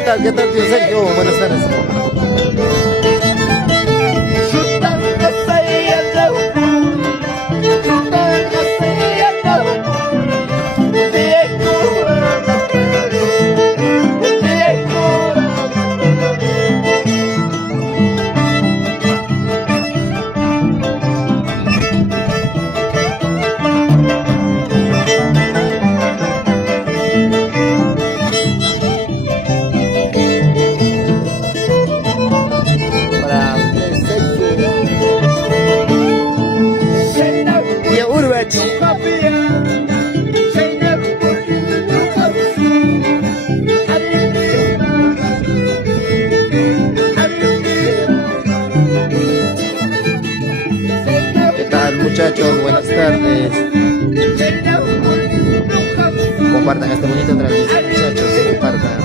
tal? ¿Qué tal, tío Sergio? Buenas tardes. Para Sergio. Ya Urbach. ¿Qué tal, muchachos? Buenas tardes. Compartan este bonito transmisión, muchachos. Compartan.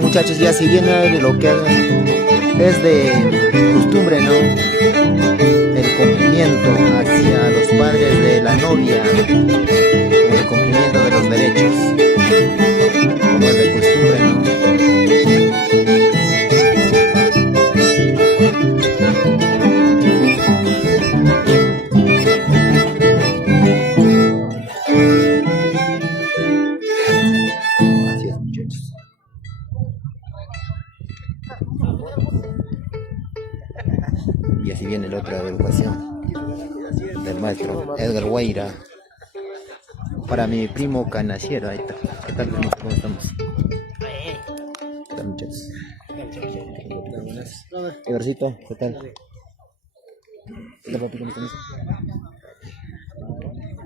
Muchachos, ya si viene lo que es de costumbre, ¿no? El cumplimiento hacia los padres de la novia, el cumplimiento otra agrupación del maestro Edgar Guaira. Para mi primo Canasiero, ahí está. ¿Qué tal, primo? ¿Cómo estamos? ¿Qué tal, muchachos? Edgarcito, ¿qué tal? ¿Qué tal, papi? ¿Cómo estamos?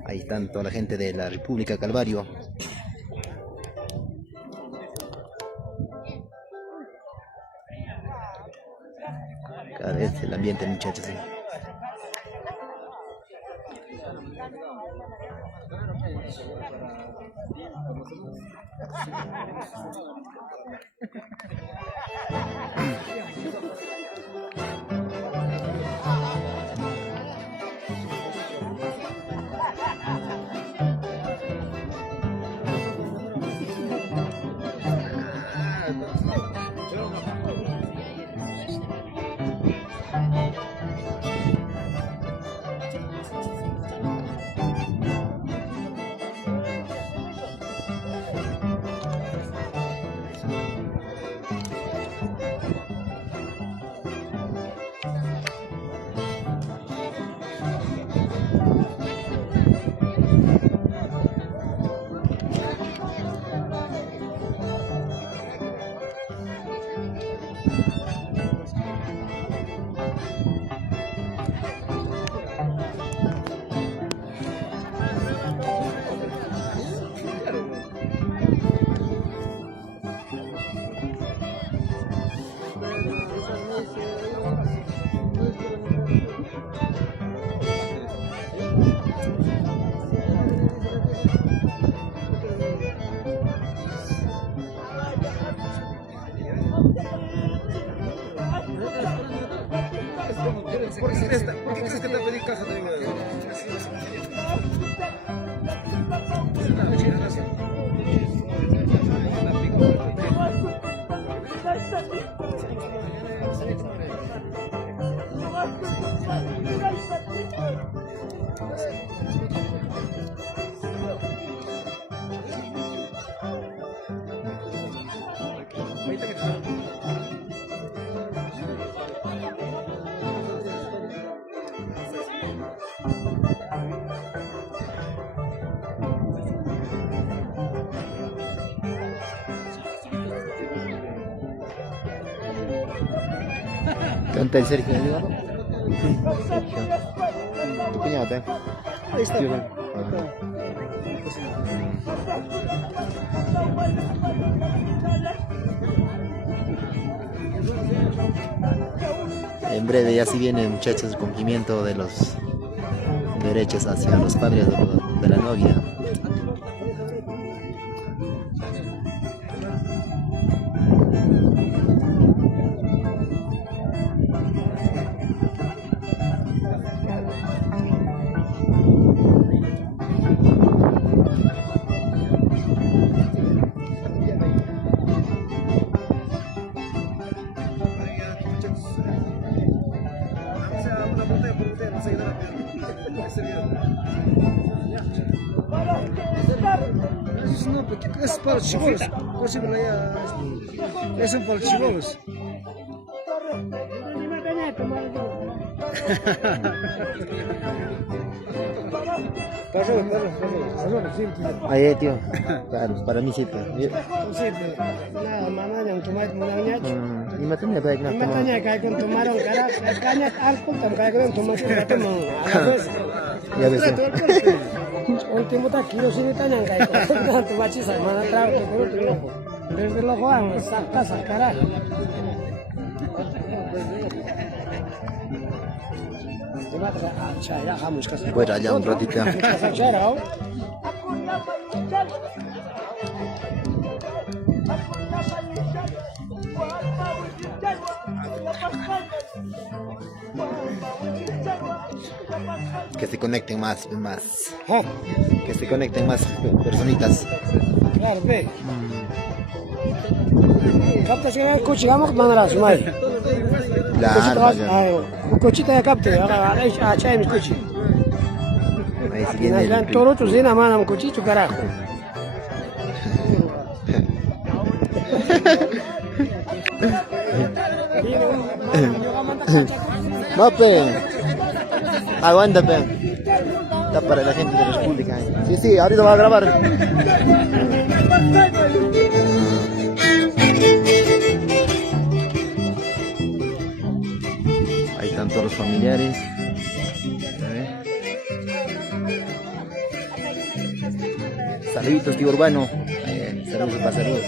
Ahí están toda la gente de la República Calvario. Cada vez el ambiente, muchachos. ¿Por qué crees que te pedí caja de ¿Canta el Sergio Eduardo? Sí. ¿Tu cuñado? Ahí está. En breve ya si viene, muchachos, el cumplimiento de los derechos hacia los padres de la novia. No, porque es para los chibolos. Posible ya. Es para los chibolos. Ahí, tío. Claro, para mí sí. Imatanya baik nak. Imatanya kayak kau tumarong karena kanya alkohol tam kayak kau tumarong kata mong. Ya ves. Ultimo tak kilo sini tanya kayak kau tu baca sama mana tahu tu baru tu logo. Desde logo ang sakta sakara. Voy allá un ratito. Que se conecten más. Que se conecten más personitas. Claro, ve. Kapta sih coach kamu kemana lah semua? Claro. Coach itu ya kapta, ada aja yang coach. Ahí si viene Dan toro tu zina mana coach itu carajo. Mape. Aguanta, pe. Está para la gente de la República. Sí, sí, ahorita va a grabar. Ahí están todos los familiares. A ver. Saluditos, tío Urbano. Saludos para saludos.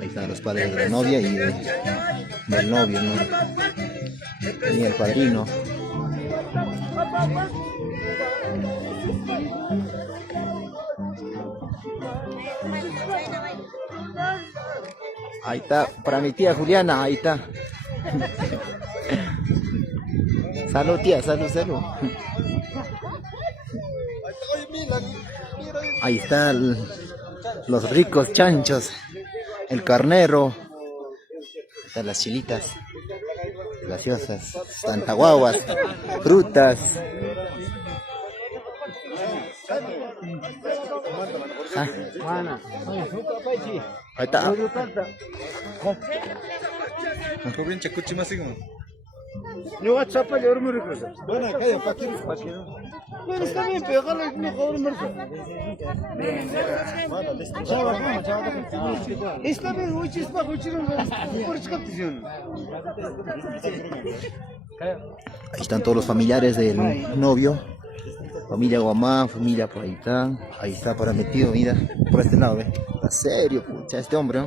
Ahí están los padres de la novia y del novio, ¿no? Y el padrino. Ahí está, para mi tía Juliana, ahí está. Salud, tía, salud, salud. Ahí están los ricos chanchos, el carnero, están las chilitas, gaseosas, santaguaguas, frutas. Ah. Ahí está. Yo WhatsApp le voy a recordar. Bueno, acá ya para bueno, está bien, pero ojalá no cobre más. Está bien, hoy es para hoy por captación. Ahí están todos los familiares del novio. Familia Guamá, familia por ahí está para metido, mira, por este lado, ¿ves? Está serio, pucha, este hombre, ¿no?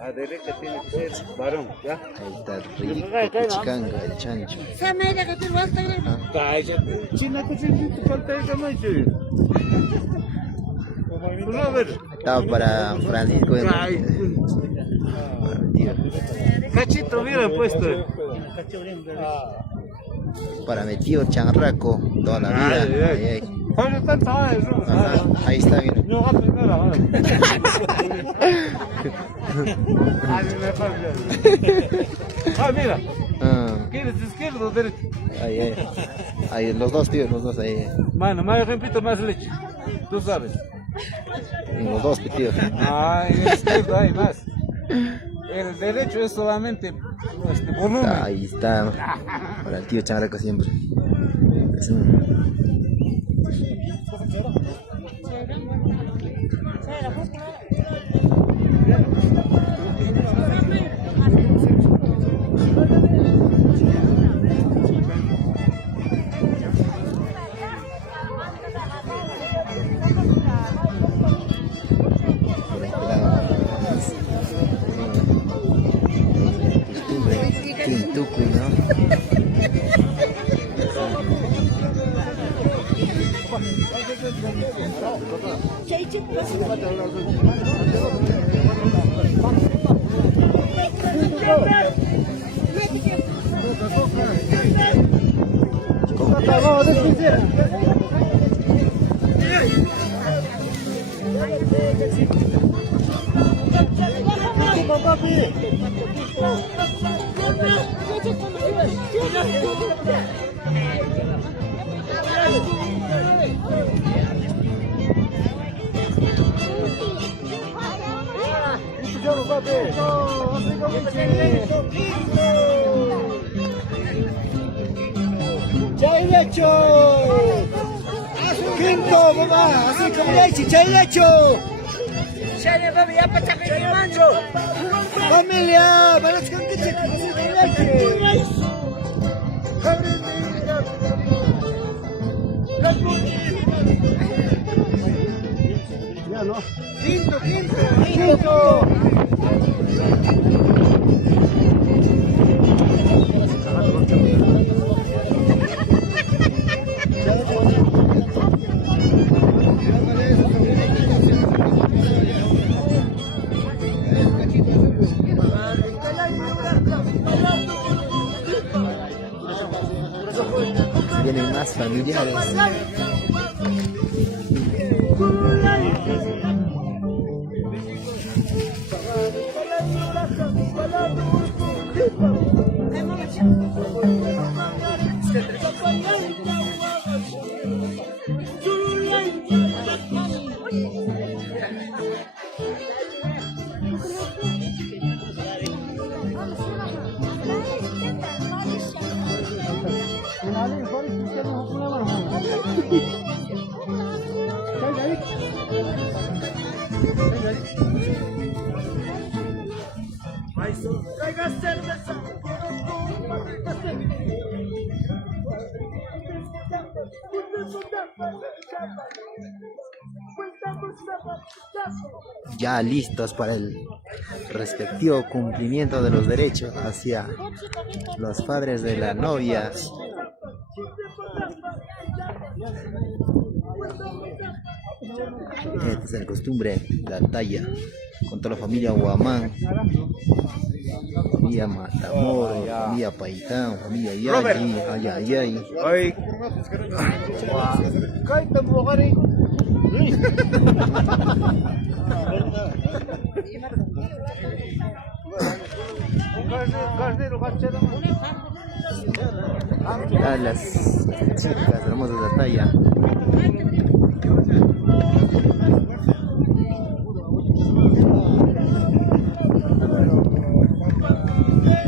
A derecha tiene que ser varón, ¿ya? Ahí está el rico chicanga, el chancho. China que se falta esa noche. Está para Francisco de Cachito hubiera puesto. para mi tío Chanraco toda la vida. Ajá, ahí está, mira. Mira. Ah, ¿Quieres izquierdo o derecho? ahí, los dos, tío, los dos ahí. Mano, más repito, más leche. Tú sabes. Los dos, tío. Ay, en el izquierdo hay más. El derecho es solamente volumen. Ahí está, para el tío Chanraco siempre. Es un... Quintuco, ¿no? ¡Chay lecho! ¡Quinto, mamá! ¡Así como leche! ¡Chay lecho! ¡Chay lecho! ¡Ya para sacar el mancho! ¡Familia! ¡Para las cantitas! ¡Así como leche! ¡Ya no! ¡Quinto! Vienen más familiares. Ya listos para el respectivo cumplimiento de los derechos hacia los padres de la novia. Esta es la costumbre, la talla, con toda la familia Guamán, familia Matamoros, familia Paitán, familia Yayi, Ayayay. Las chicas hermosas de la talla.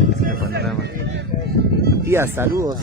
Este panorama. Tía, saludos.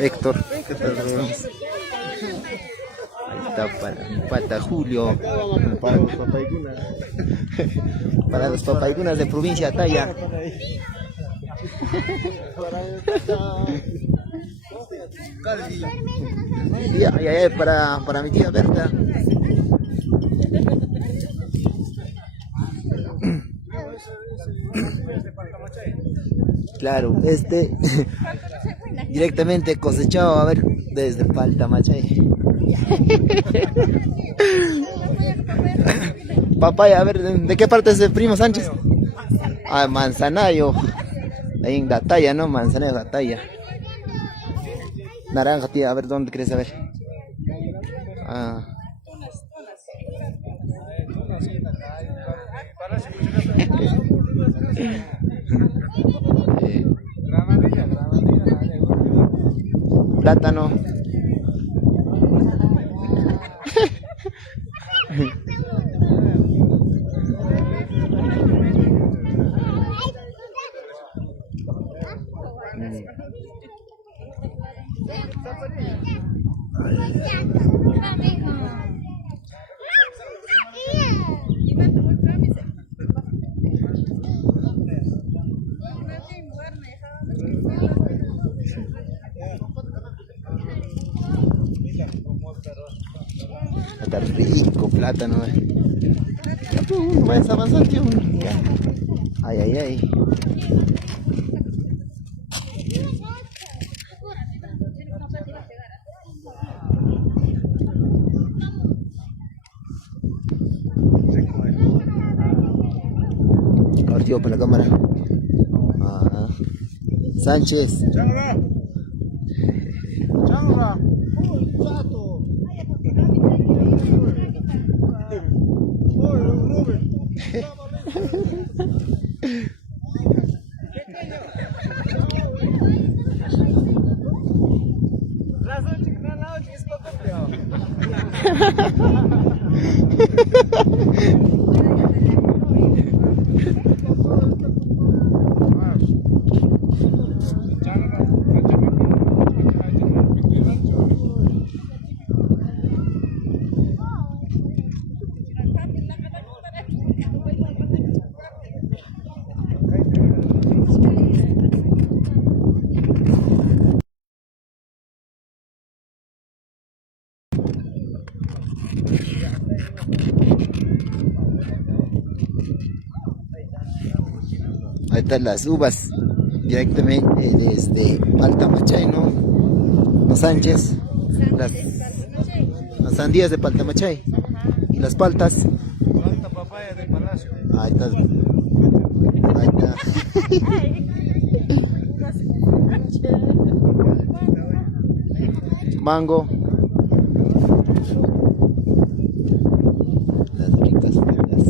Héctor, ¿qué tal? Ahí está para mi pata Julio, para los papaycunas, para los papaycunas de provincia Talla. Y para mi tía Berta. Claro, directamente cosechado, a ver, desde Paltamachay. Papaya, a ver, ¿de qué parte es el primo Sánchez? Ah, Manzanayo. Ahí en Gatalla, ¿no? Manzanayo, Gatalla. Naranja, tía, a ver, ¿dónde quieres saber? Ah. Plátano. Está rico plátano. Ya, pues, uno va avanzando, tío. Ay, ay, ay. A ver, tío, para la cámara. Ah, Sánchez. Ahí están las uvas directamente desde Paltamachay, ¿no? Los Sánchez. Las sandías de Paltamachay. Y las paltas. Planta papaya de Palacio. Ahí está. Ahí está. Mango. Las ricas frutas.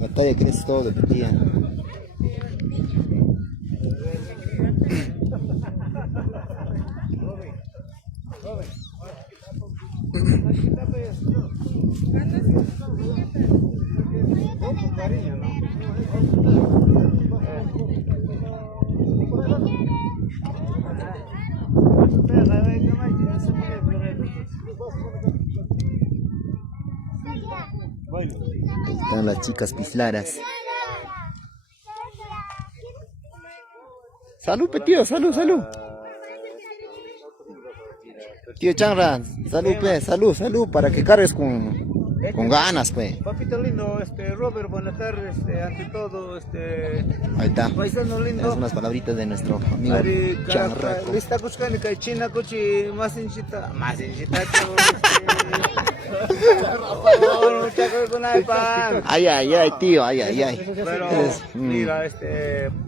Batalla que es todo de petía. Ahí están las chicas pislaras. Salud, pe, tío, salud, salud. Tío Chanra, salud, pe, salud, salud, para que cargues con ganas, pe. Papito lindo, Robert, buenas tardes, ante todo, Ahí está. paisano lindo. Esas son unas palabritas de nuestro amigo Ari, Chanraco. lista kuchkani kai china kuchi más hinchita Ay, ay, ay, tío, ay, ay, ay. pero mira,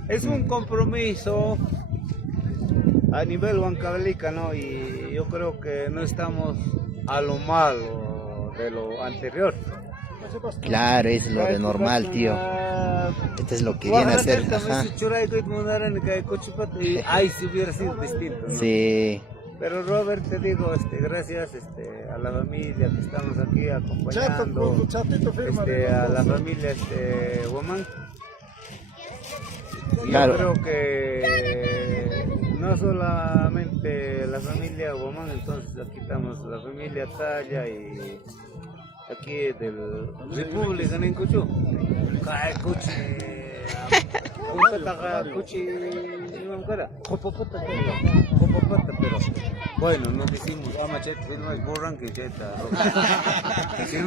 es un compromiso a nivel huancavelica, ¿no? Y yo creo que no estamos a lo malo de lo anterior. Claro, es lo de normal, tío. Esto es lo que viene a ser. Ajá. Y ahí si hubiera sido distinto, ¿no? Sí. Pero Robert, te digo, gracias a la familia que estamos aquí acompañando, a la familia Woman. Claro. Yo creo que no solamente la familia Woman, entonces aquí estamos la familia Talla y aquí del República en Cuchu. Cae Cuchi. Pero bueno, no decimos machete, no es borran que cheta. Si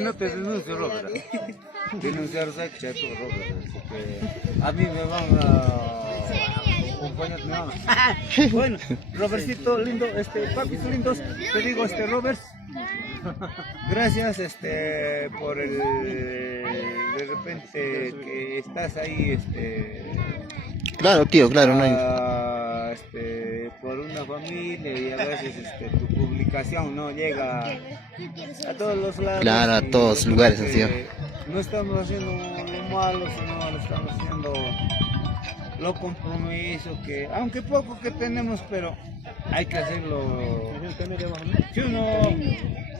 no te denuncio, Robert. Denunciar a Chato, Robert. A mí me van a acompañar. Bueno, Robertito lindo, papis lindos, te digo, Robert. Gracias por el de repente que estás ahí Claro, tío, claro, no hay... por una familia y a veces tu publicación no llega a todos los lados. Claro, a todos lugares, tío. No estamos haciendo lo malo, sino lo estamos haciendo lo compromiso que, aunque poco que tenemos, pero hay que hacerlo.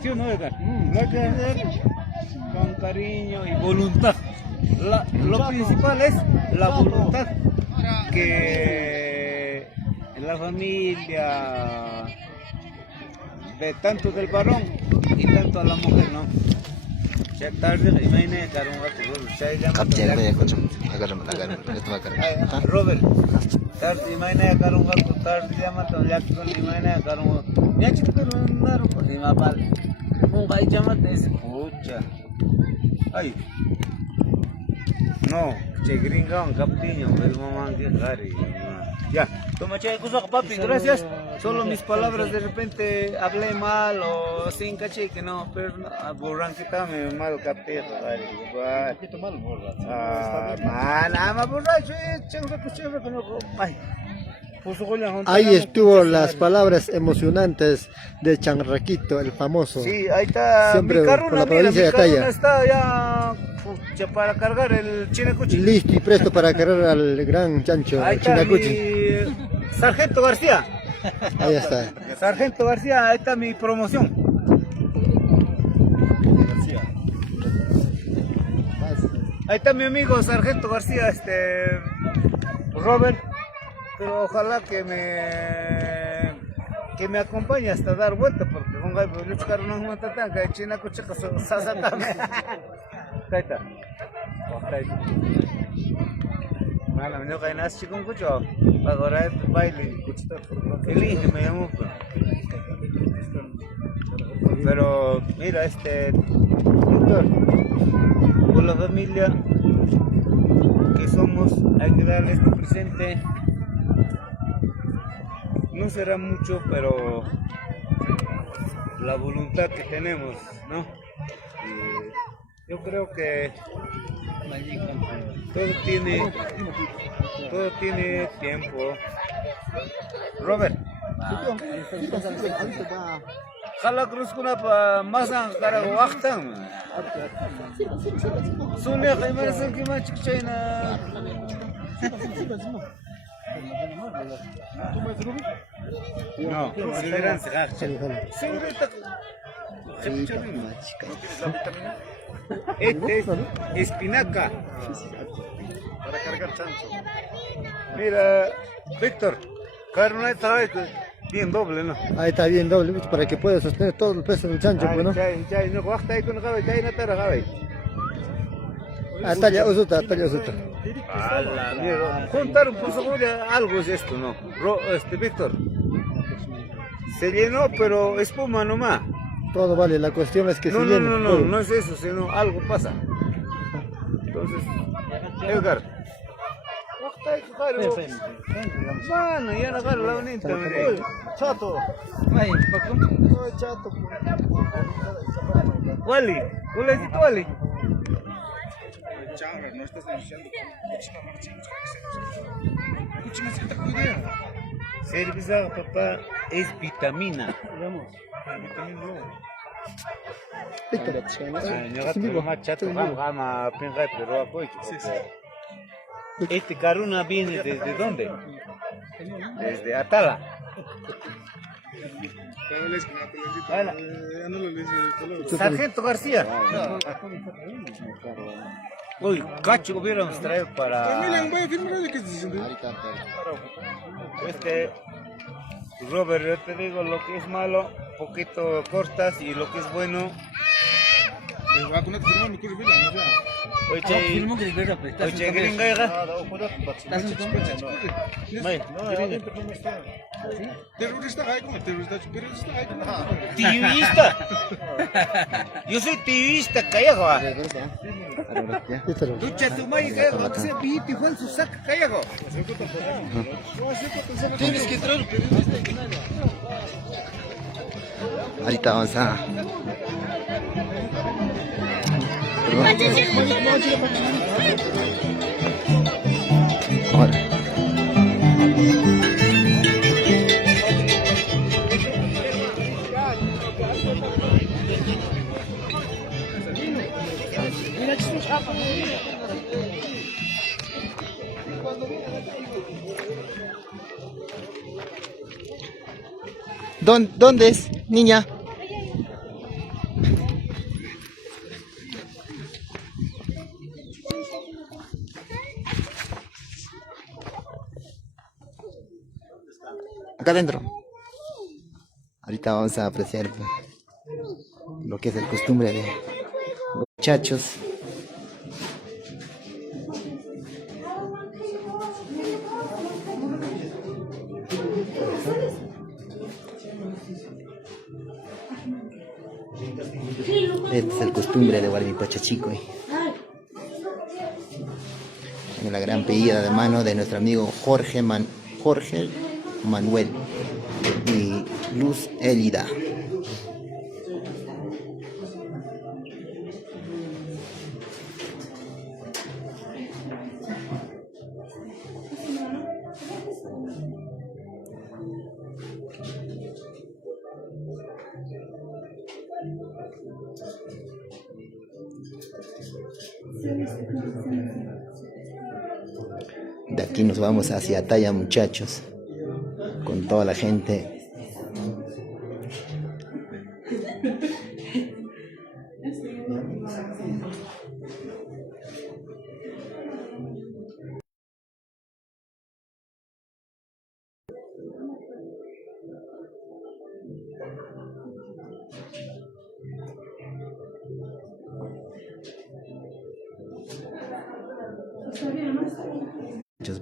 Si uno Edgar, lo hay que hacer con cariño y voluntad. Lo principal es la voluntad que la familia de tanto del varón y tanto a la mujer, ¿no? Robert, tarde mañana karung aku tarde llama to yak con mañana karung ya chico no naru por ni mapal un gai llama te escucha ay no che gringa un captiño el mamá que gari ya toma che cosa papi gracias solo mis palabras de repente hablé mal o sin caché que no pero borran que me mal capté gari un poquito mal borra nada más borracho chenga cuchillo que no ay. Ahí estuvo las palabras emocionantes de Chanraquito, el famoso. Sí, ahí está. Siempre mi carruna, por la provincia de Talla. Está ya para cargar el Chinacuchi. Listo y presto para cargar al gran chancho, Ahí el está Chinacuchi. mi Sargento García. Ahí está. Sargento García, ahí está mi promoción. Ahí está mi amigo Sargento García, Robert. Pero ojalá que me acompañe hasta dar vuelta porque con gai pues buscar una matatán que china coche que sasatame. Ahí está. Mala, no cae nada chico con coche. Ahora es baile, elige me llamó. Pero mira Víctor, toda la familia que somos, hay que darle este presente. No será mucho, pero la voluntad que tenemos, ¿no? Yo creo que todo tiene tiempo. Robert, Jala Cruz kuna pa masang kara waktan. Sunya kaimara san kima chikchaina. No, seguirán seguirán. Este es espinaca. Para cargar chancho. Mira, Víctor, carne está bien doble, ¿no? Ahí está bien doble, para que pueda sostener todo el peso del chancho, pues, ¿no? Chay, no guasta ahí con cabe, chay no te cabe. Talla usuta, talla usuta. Ala, mira, juntar un poco algo es esto, ¿no? Víctor. Se llenó, pero espuma nomás. Todo vale, la cuestión es que se llene. No es eso, sino algo pasa. Entonces, Edgar. Mano, ya la agarro la bonita. Chato. Chato. Wally, ¿cuál es tu Wally? No estás diciendo Servisa, papá, es vitamina. Este caruna viene desde dónde? Desde Atala. Sargento García. Uy, cacho hubiéramos traído para... Robert, yo te digo lo que es malo, poquito cortas, y lo que es bueno... Oye, gringa, hija. Tiuista. Yo soy tiuista, callago. Ducha tu madre, que se pide y Juan su saca, callago. Tienes que traer. Ahorita vamos a... Ahora. ¿Dónde es, niña? Acá adentro. Ahorita vamos a apreciar lo que es el costumbre de los muchachos. Esta es el costumbre de Hualmipachachico. En la gran pedida de mano de nuestro amigo Jorge Manuel y Luz Elida. De aquí nos vamos hacia Ataya, muchachos, con toda la gente.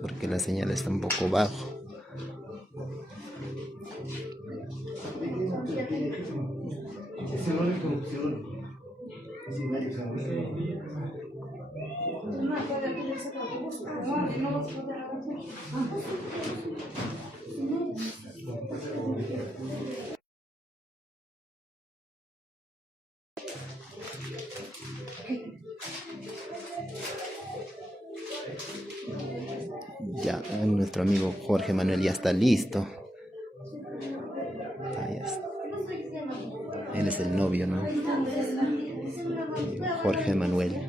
Porque la señal está un poco bajo. Ya, nuestro amigo Jorge Manuel ya está listo. Ahí está. Él es el novio, ¿no? Jorge Manuel.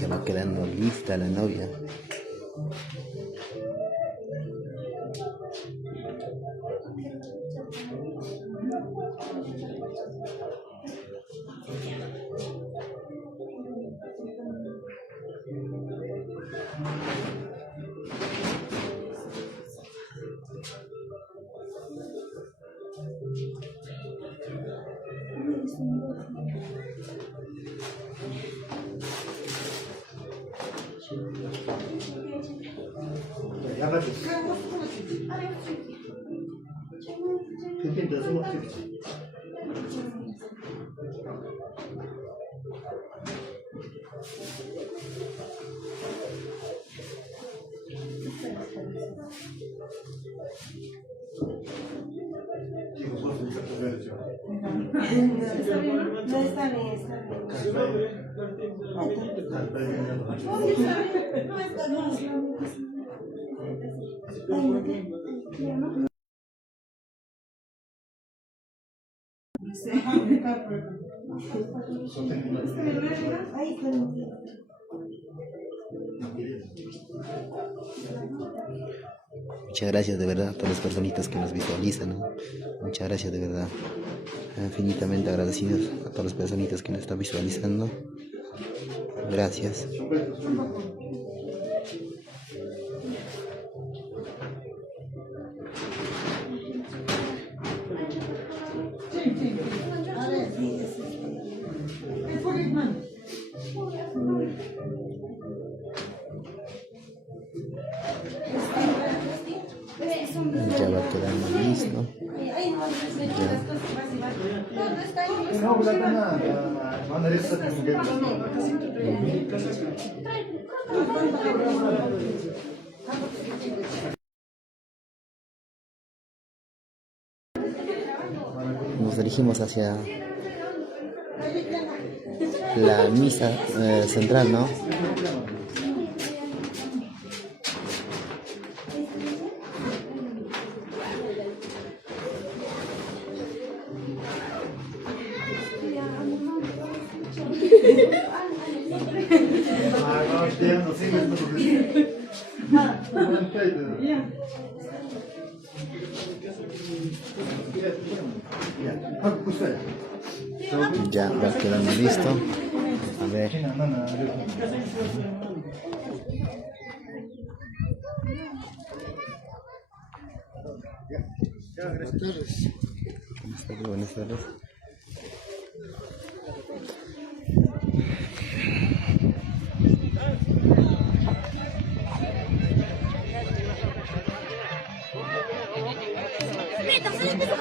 Ya va quedando lista la novia. No está bien, está bien. Muchas gracias de verdad a todas las personitas que nos visualizan, ¿no? Muchas gracias de verdad. Infinitamente agradecidos a todas las personitas que nos están visualizando. Gracias. Ya va quedando listo. Nos dirigimos hacia la misa central, ¿no? Ya va quedando listo. A ver. Buenas tardes, buenas tardes.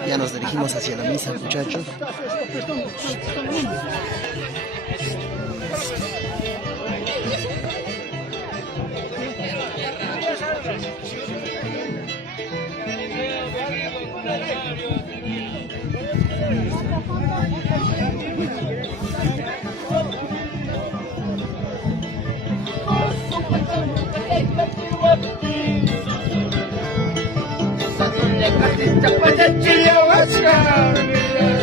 Ya nos dirigimos hacia la misa, muchachos. Cepat cepat dia waskan.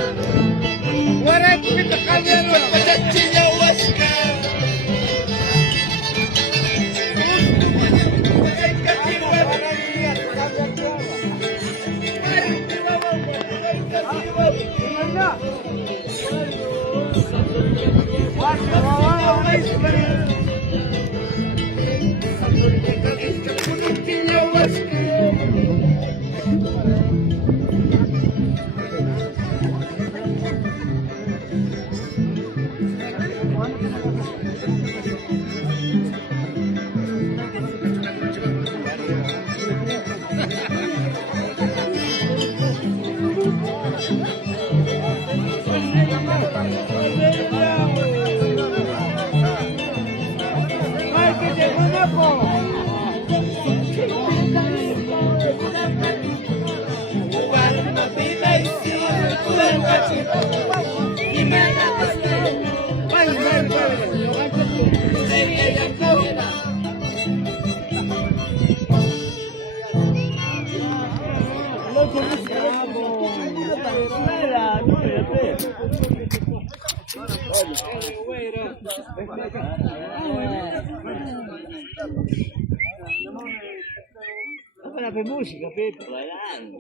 Para ver música, Pepe, bailando.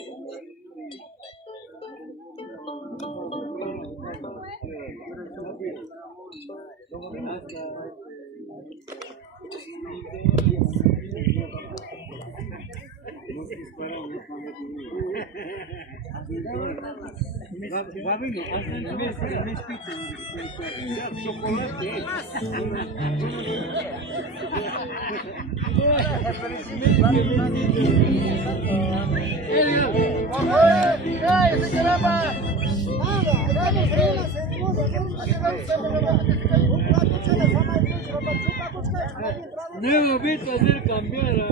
No hemos visto hacer cambiar a...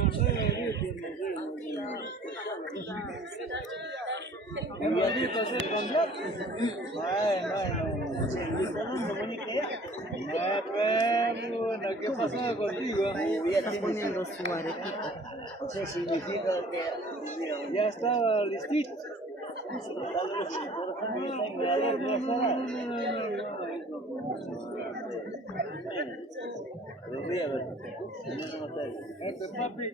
¿Hemos visto hacer cambiar? Bueno, ¿qué pasaba contigo? Está poniendo su arepita. Eso significa que ya estaba listito. Papi,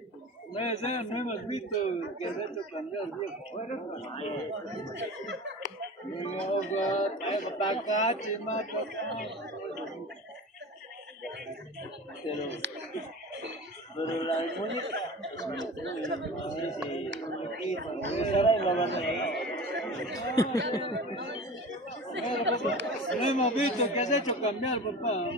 no hemos visto que has hecho cambiar pero la muñeca no hemos visto que has hecho cambiar, papá.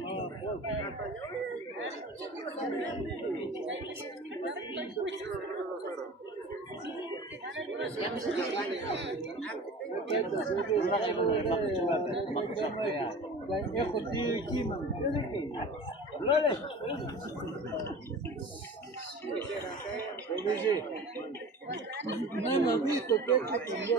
No hemos visto que has hecho cambiar.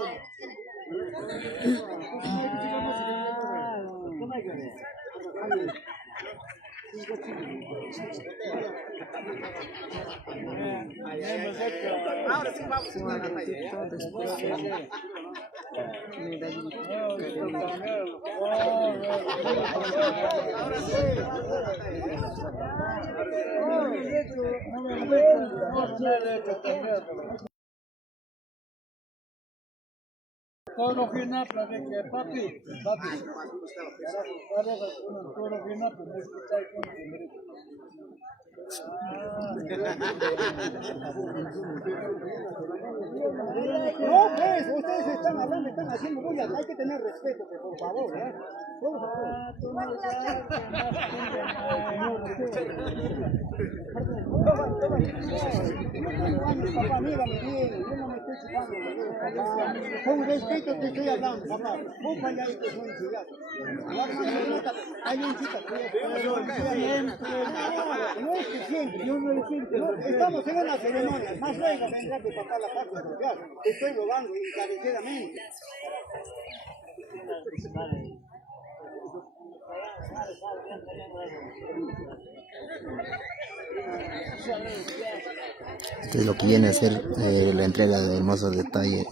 Ahora sí vamos a una medallita después de Todo final para que papi, todo final para escuchar con No, pues, ustedes están hablando, están haciendo bulla, hay que tener respeto, que por favor, ¿eh? Por favor. Papá, mírame bien, yo no me estoy chupando, papá. Con respeto te estoy hablando, papá. Vos falláis que son chillados. Hay un chico no es que siempre, yo no le siento. Estamos en una ceremonia, más luego vendrá tu papá a la parte social. Te estoy rogando encarecidamente. Esto es lo que viene a ser la entrega de hermoso detalle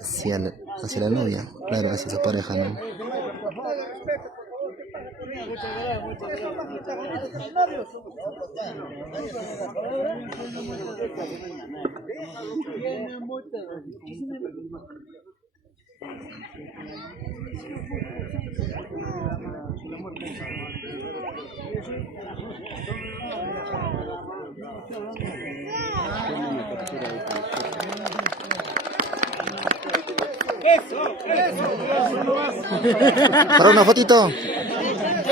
hacia la novia, claro, hacia su pareja, ¿no? Para una fotito.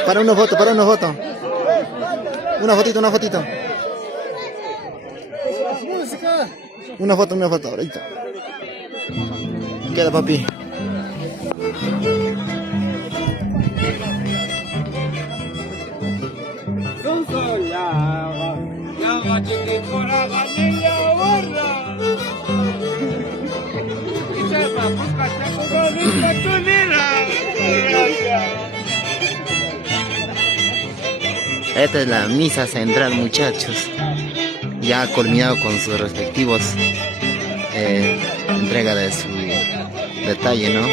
Para una foto, para una foto. Una fotito, una fotito. Una foto, ahorita. Queda, papi. Esta es la misa central, muchachos. Ya ha culminado con sus respectivos entrega de su detalle, ¿no?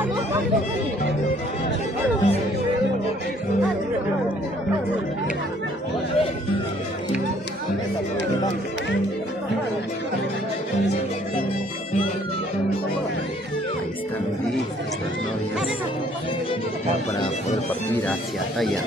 Agárrame la silla. Ahí están listas las novias para poder partir hacia Talla.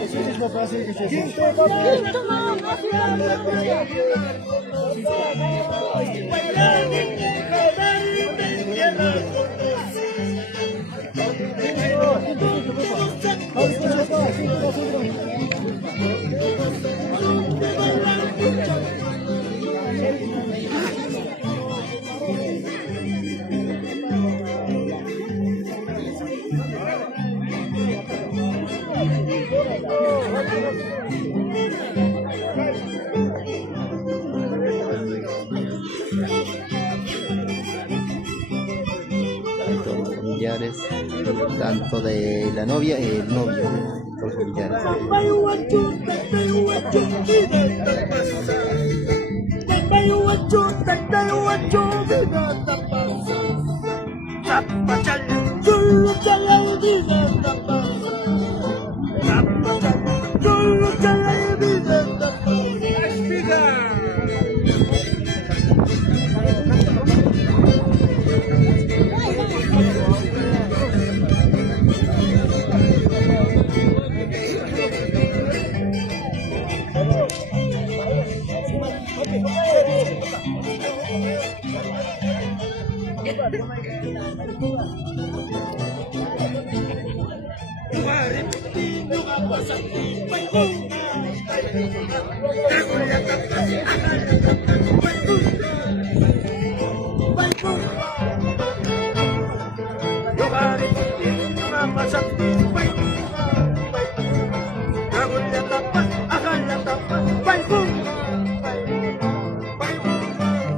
Todos los familiares, tanto de la novia y el novio, todos los familiares.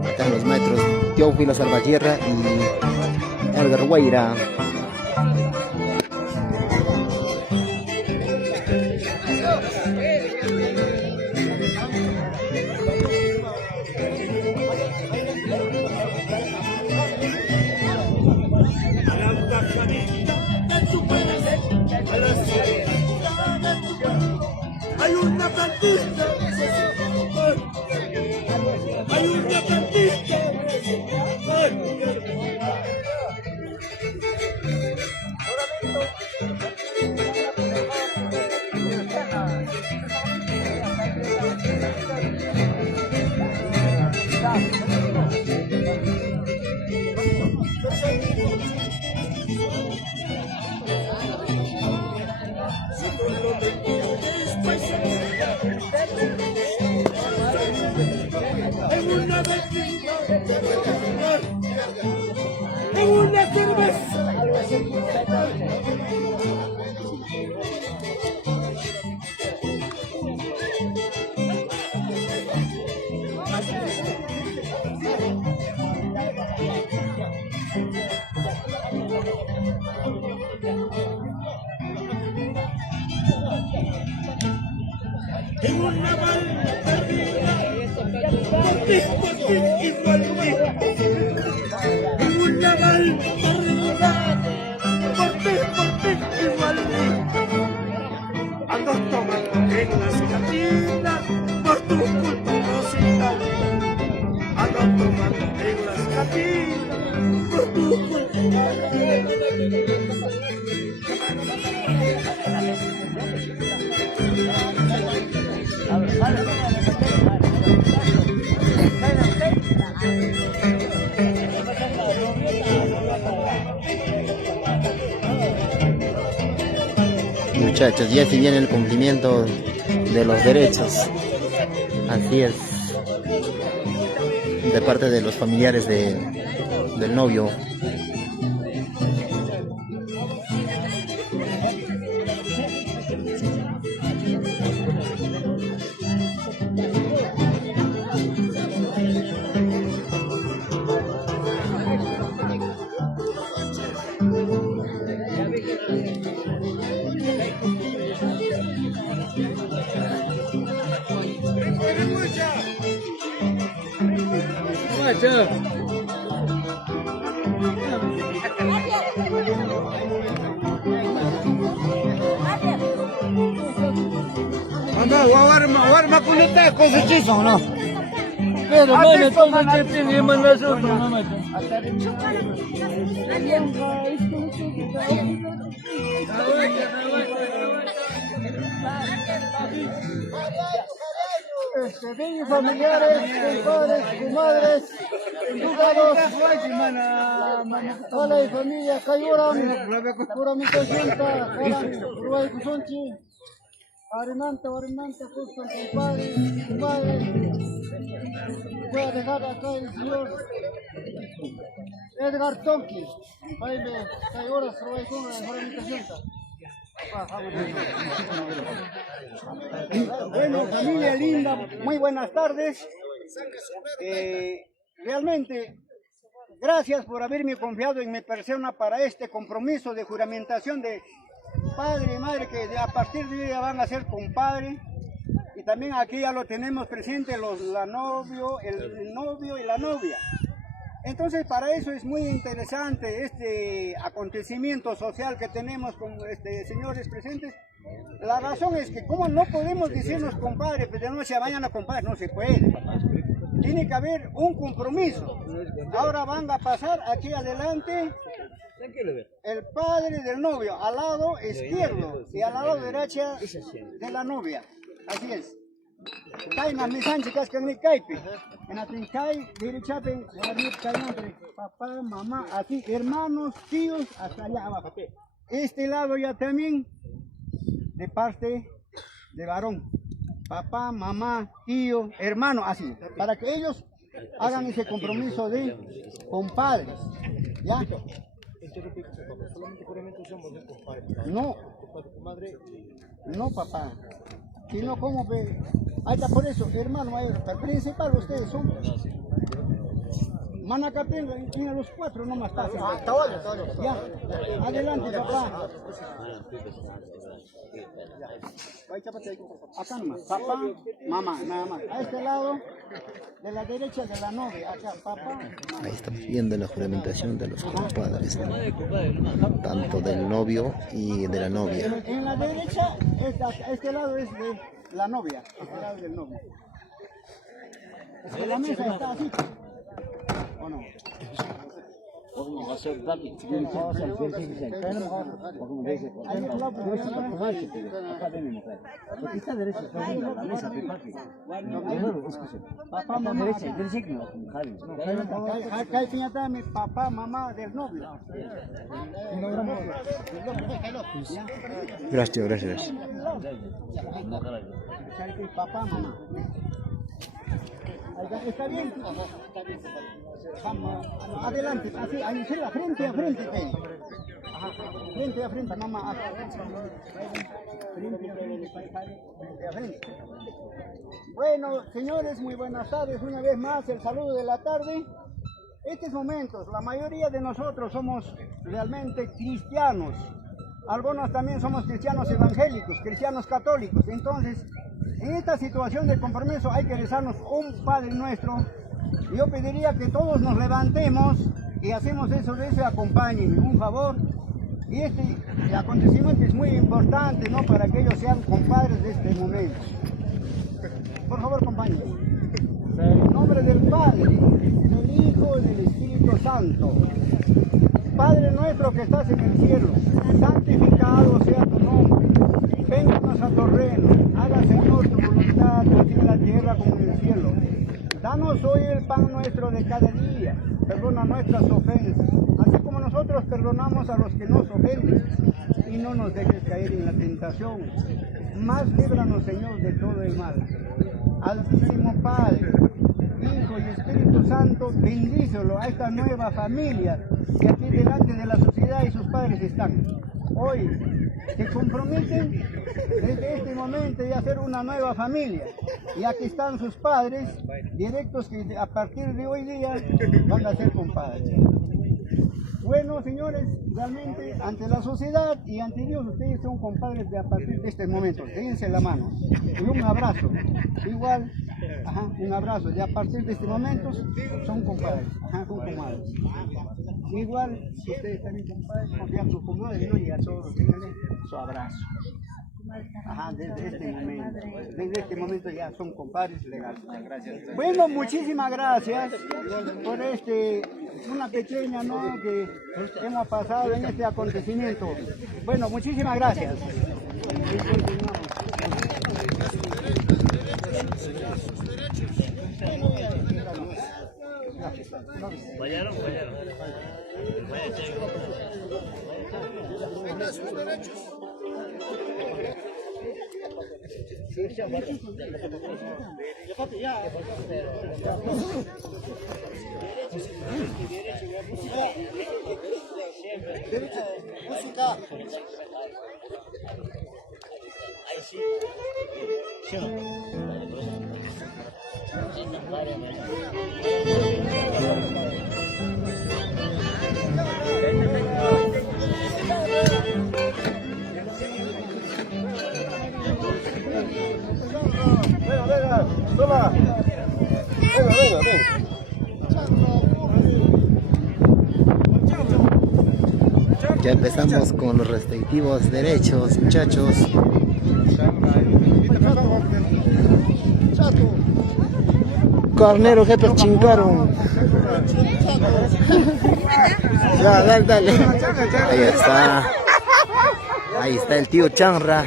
Están los maestros Teófilo Salvatierra y Edgar Guaira. Hay una plantita, hay una plantita. En una cerveza. En una balda perdida, por ti, igual que en una balda perdida, por ti, igual que ando tomando en las cantinas, por tu culpa cosita, ando tomando en las cantinas, por tu culpa. Muchachos, ya se viene el cumplimiento de los derechos. Así es. De parte de los familiares del novio. Anda, warma kulita cosa chiso, ¿no? Pero mami, toma que tiene más nosotros, mamá. Niños familiares, compadres, comadres, jugados, hola y familia, Cayuran, Puramita, Uruguay Cusonchi, Arimanta, Justan, compadre, comadre. Voy a dejar acá el señor Edgar Tonki, Jaime, Cayuras, Uruguay Cusonchi, Puramita. Bueno, familia linda, muy buenas tardes. Realmente, gracias por haberme confiado en mi persona para este compromiso de juramentación de padre y madre, que a partir de hoy ya van a ser compadre. Y también aquí ya lo tenemos presente el novio y la novia. Entonces, para eso es muy interesante este acontecimiento social que tenemos con señores presentes. La razón es que como no podemos decirnos compadre, pues de noche a mañana compadre, no se puede. Tiene que haber un compromiso. Ahora van a pasar aquí adelante el padre del novio al lado izquierdo y al lado derecho de la novia. Así es. Kaina mi Sánchez cascan mi caipi. En la trincay, derechape, papá, mamá, así, hermanos, tíos, hasta allá abajo. Este lado ya también, de parte de varón. Papá, mamá, tío, hermano, así. Para que ellos hagan ese compromiso de compadres. ¿Ya? No. No, papá. Sino como ve. Ahí está, por eso, hermano, el principal ustedes son. Manacapenga, tiene los 4 nomás está. Ya, adelante, papá. Acá nomás, papá, mamá, nada más. A este lado, de la derecha de la novia, acá, papá. Ahí estamos viendo la juramentación de los compadres, ¿no? Tanto del novio y de la novia. En la derecha, este lado es de la novia, este lado del novio. Es que la mesa está así. ¿O no? Papá, mamá, acá mi papá, mamá del novio. Gracias, gracias. Papá, mamá. ¿Está bien? Adelante, así, ahí sí, frente a frente. Frente a frente, mamá. Frente a frente. Bueno, señores, muy buenas tardes. Una vez más, el saludo de la tarde. Estos momentos, la mayoría de nosotros somos realmente cristianos. Algunos también somos cristianos evangélicos, cristianos católicos. Entonces, en esta situación de compromiso hay que rezarnos un Padre Nuestro. Yo pediría que todos nos levantemos y hacemos eso, acompáñenme, un favor. Y este acontecimiento es muy importante, ¿no? Para que ellos sean compadres de este momento. Por favor, compañeros. En nombre del Padre, del Hijo y del Espíritu Santo. Padre nuestro que estás en el cielo, santificado sea tu nombre. Vénganos a tu reino, haga Señor tu voluntad, así en la tierra como en el cielo. Danos hoy el pan nuestro de cada día, perdona nuestras ofensas, así como nosotros perdonamos a los que nos ofenden, y no nos dejes caer en la tentación, mas líbranos, Señor, de todo el mal. Altísimo Padre, Hijo y Espíritu Santo, bendícelo a esta nueva familia que aquí delante de la sociedad y sus padres están. Hoy se comprometen desde este momento de hacer una nueva familia. Y aquí están sus padres, directos que a partir de hoy día van a ser compadres. Bueno, señores, realmente ante la sociedad y ante Dios ustedes son compadres de a partir de este momento. Dense la mano y un abrazo. Igual, un abrazo. Y a partir de este momento son compadres, son comadres. Igual, ustedes también compadres, porque a sus comadres, ¿no? Y a todos denle su abrazo. Desde este momento ya son compadres legales. Bueno, muchísimas gracias por una pequeña, ¿no?, que hemos pasado en este acontecimiento. Bueno, muchísimas gracias. Vayaron. Sus derechos. Música. Ahí sí. Venga, sola. Venga. Ya empezamos con los respectivos derechos, muchachos. Carnero, jefe, chingaron. Ya, dale. Ahí está el tío Chanra.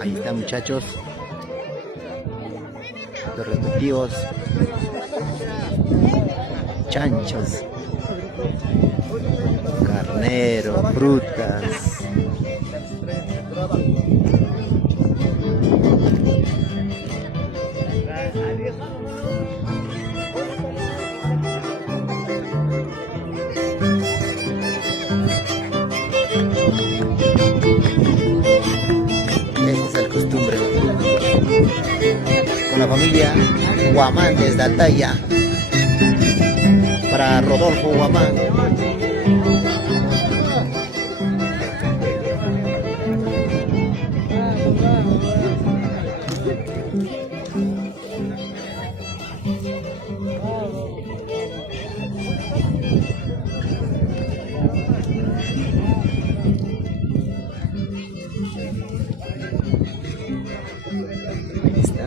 Ahí están, muchachos, los respectivos chanchos, carnero, frutas. Esta es la costumbre con la familia Guamán desde Ataya, para Rodolfo Guamán. Ahí está.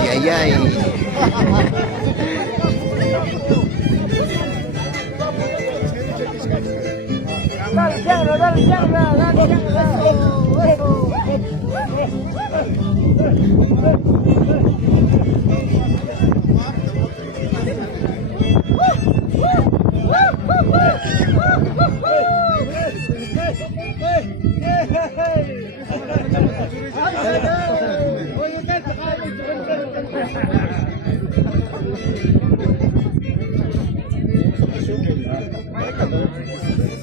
Ay, ay, ay.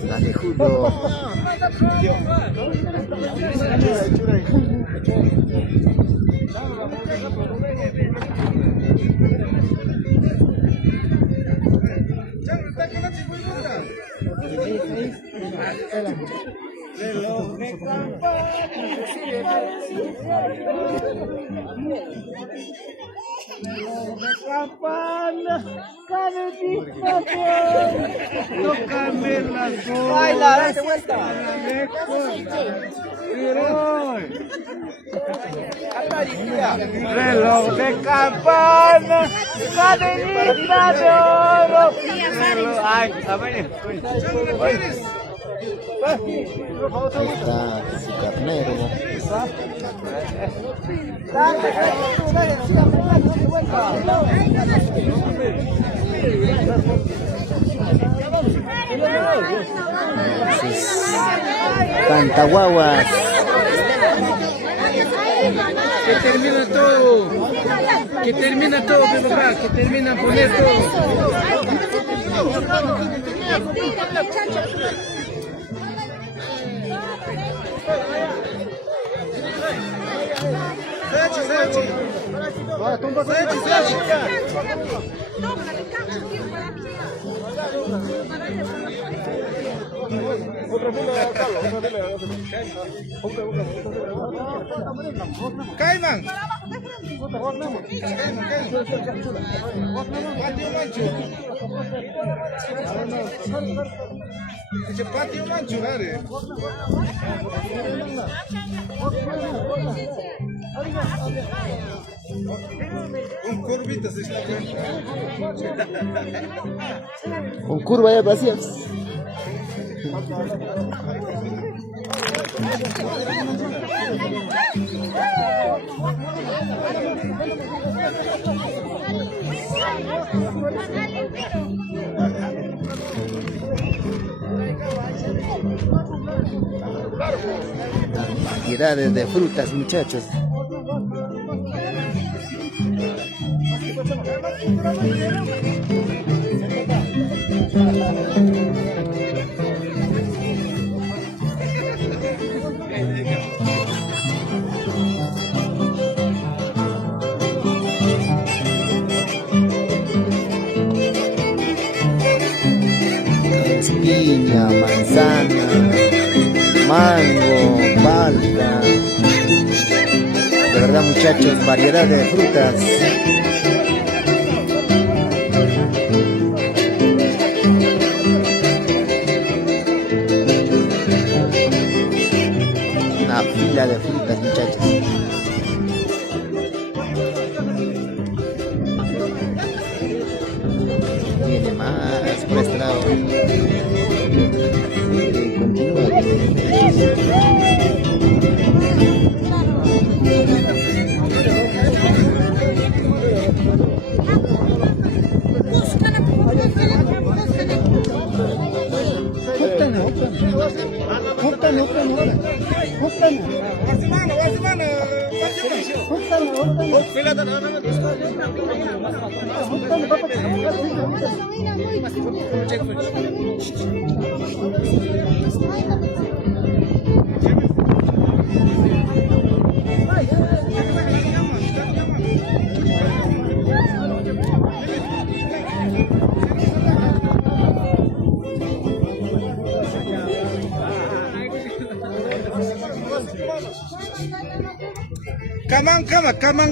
Dale, Julio. Tócame las dos. Baila, date vuelta. Reloj de campana, cadenita de oro. Ay, a ver. Ahí está su carnero. Cantaguaguas. Que termina todo, que termina todo, que termina poner todo. Caiman. Patio mancho, un Con curva ya vacías. Variedades de frutas, muchachos. Piña, manzana, mango, palta. De verdad, muchachos, variedad de frutas. Una fila de frutas, muchachos. Viene más por este lado. Continúa.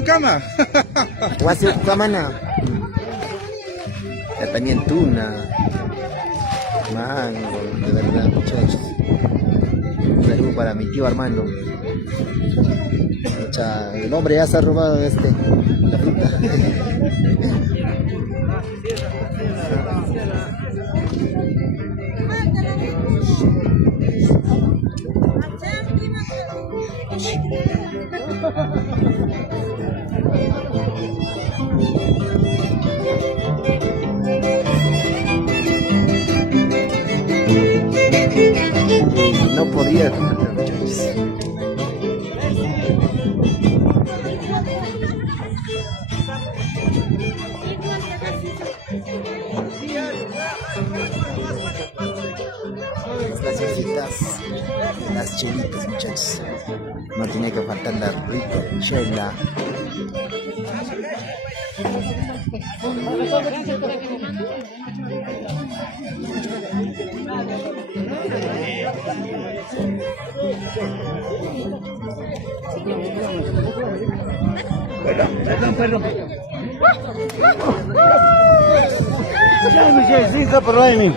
Kama. Wasi kamana. Ya también tuna, mango, de verdad, muchachos. Un saludo para mi tío Armando. El hombre ya se ha robado la fruta. No podía, muchachos. Las hojitas, las chelitas, muchachos. No tiene que faltar la rica chela. Perdón. Ya me llega por ahí.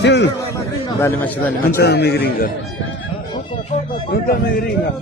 Sí. Dale, macho, dale, macho. Cuéntame mi gringa.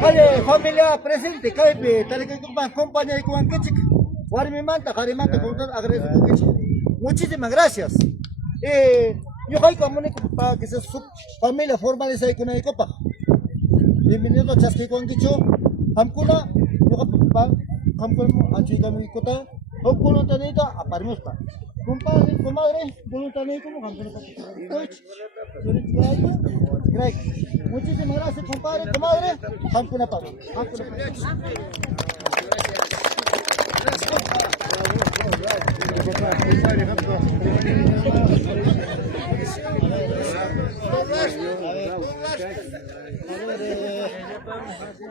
Vale, familia presente, caipe, tal que compañía con que chica. Guardi manta, con agradezco que muchísimas gracias. Yo soy para que su familia formalice ahí con el copa. Bienvenido a Chasquico han dicho, Hamkuna, yo Hamkuna, Anchigami Kota, Hamkuna Tanita, Aparmusta. Compadre, comadre, voluntariado como Hamkuna. Muchísimas gracias, compadre, comadre, Hamkuna Paro.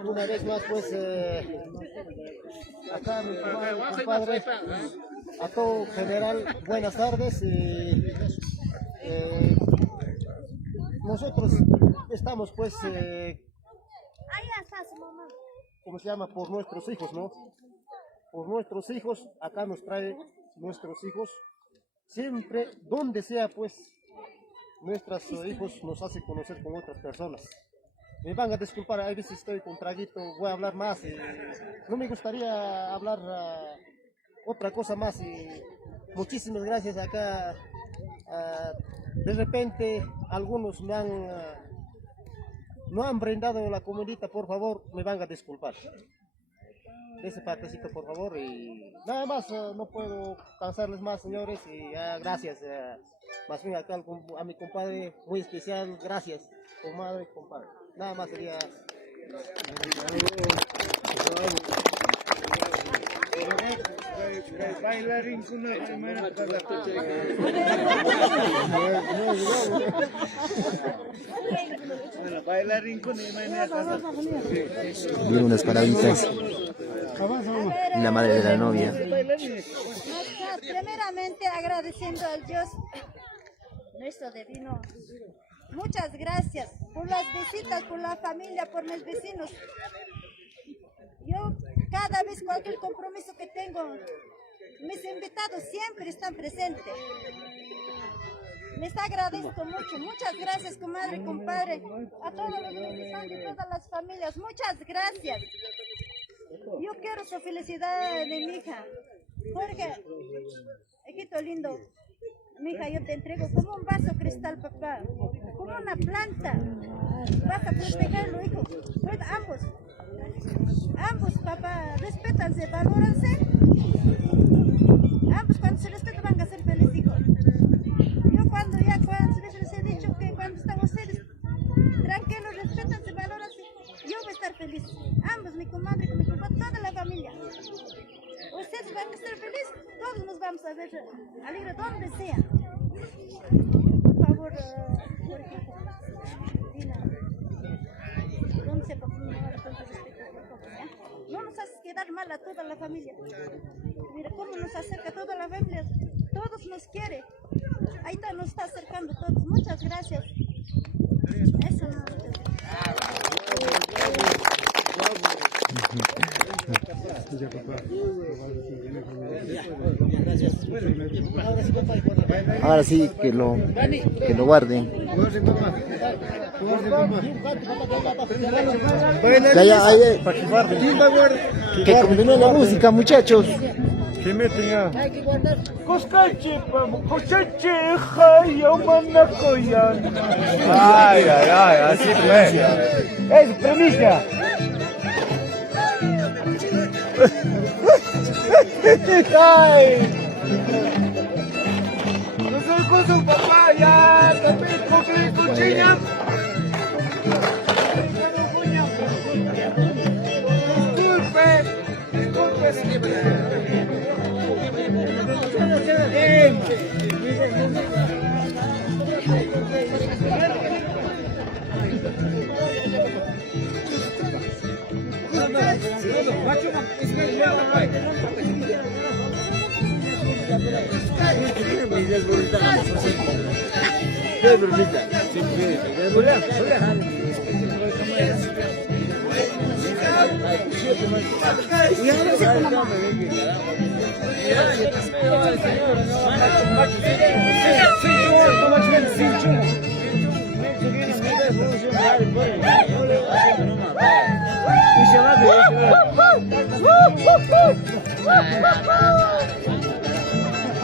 Una vez más, pues, acá mi compadre, a todo general, buenas tardes. Nosotros estamos, pues, ¿cómo se llama? Por nuestros hijos, ¿no? Por nuestros hijos, acá nos trae nuestros hijos, siempre, donde sea, pues, nuestros hijos nos hacen conocer con otras personas. Me van a disculpar, a veces estoy con traguito, voy a hablar más, no me gustaría hablar otra cosa más. Muchísimas gracias acá. De repente, algunos no han brindado la comidita, por favor, me van a disculpar. Ese partecito, por favor, y nada más, no puedo cansarles más, señores, y gracias. Más bien acá a mi compadre muy especial, gracias, comadre, compadre. Nada más sería. Bailarín con una semana bailarín con Vi unas palabritas. La madre de la novia. Primeramente agradeciendo al Dios nuestro divino. Muchas gracias por las visitas, por la familia, por mis vecinos. Yo cada vez cualquier compromiso que tengo, mis invitados siempre están presentes. Les agradezco mucho. Muchas gracias, comadre y compadre. A todos los visitantes y todas las familias, muchas gracias. Yo quiero su felicidad de mi hija. Jorge, hijito lindo, mi hija, yo te entrego como un vaso cristal, papá, como una planta. Vas a protegerlo, hijo. Pues ambos, papá, respétanse, valóranse. Ambos, cuando se respetan, van a ser felices, hijo. Yo cuando les he dicho que cuando están ustedes tranquilos, respétanse, valóranse, yo voy a estar feliz. Ambos, mi comadre, mi compadre, toda la familia. Ustedes van a estar felices, todos nos vamos a ver alegre donde sea. Por favor, Dina, donde sea, por favor, con respeto, por favor, ¿ya? No nos haces quedar mal a toda la familia. Mira cómo nos acerca toda la familia, todos nos quiere. Ahí nos está acercando todos. Muchas gracias. Eso no. Ahora sí, que lo guarden. Que continúe la música, muchachos. Que meten ya. Ay, así fue. Es premisa. Ay. No soy con su papá, ya también con cuchilla. Disculpe,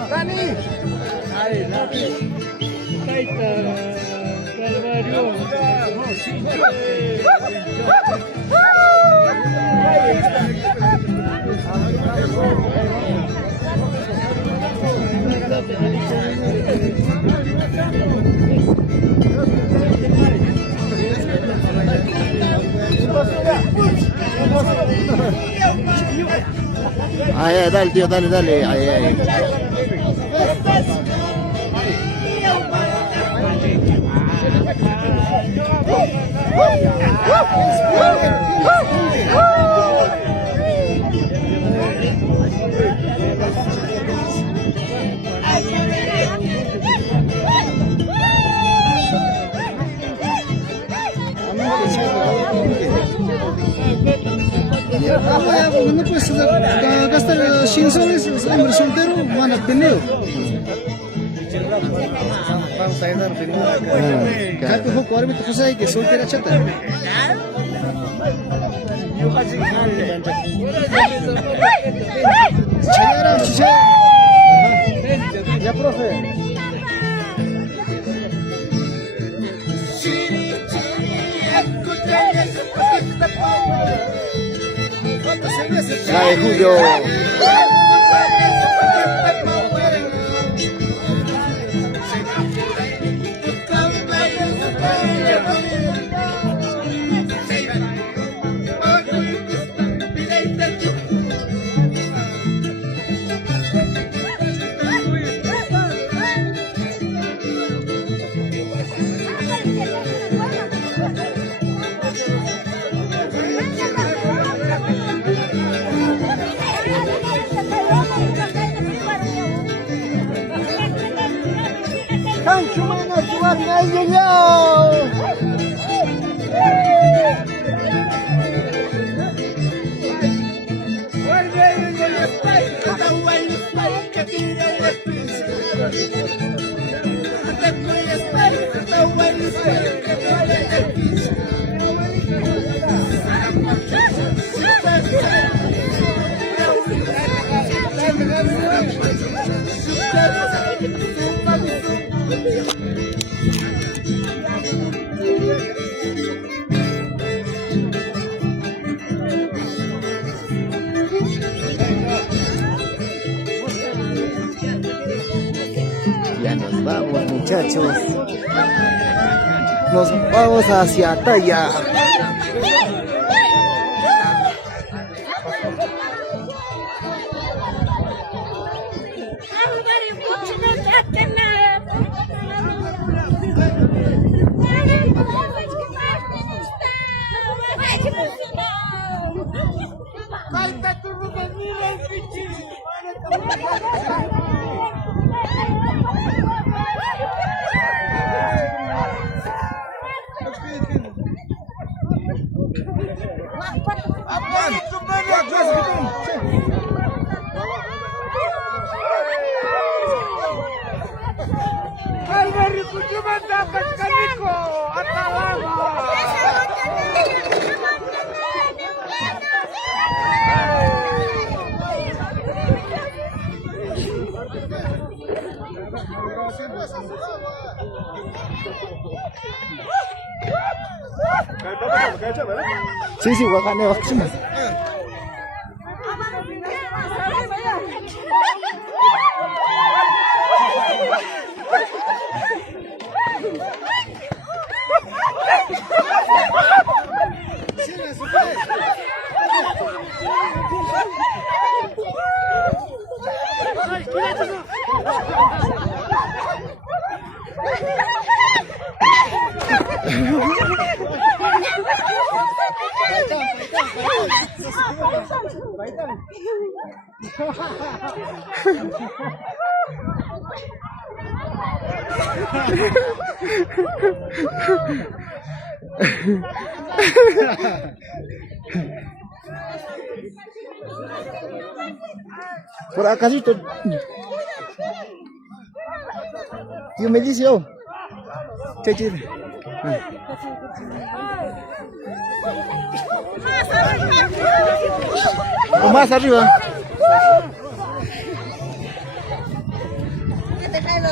Dani, Ay, dale, tío, dale, dale. Ay, ay. No puedes gastar 100 soles, hombre soltero, van a tener. Vamos a ayudar Caco poco árbitro José que soltera chata. Chichara, chichara. Ya, profe. Ay, Julio. Sancho Mano, jugar nadie ya. Ya nos vamos, muchachos. Nos vamos hacia Talla. Sí, sí, Oaxaca, Oaxaca. Por acasito. Tío Melicio. Che. O más arriba. bueno.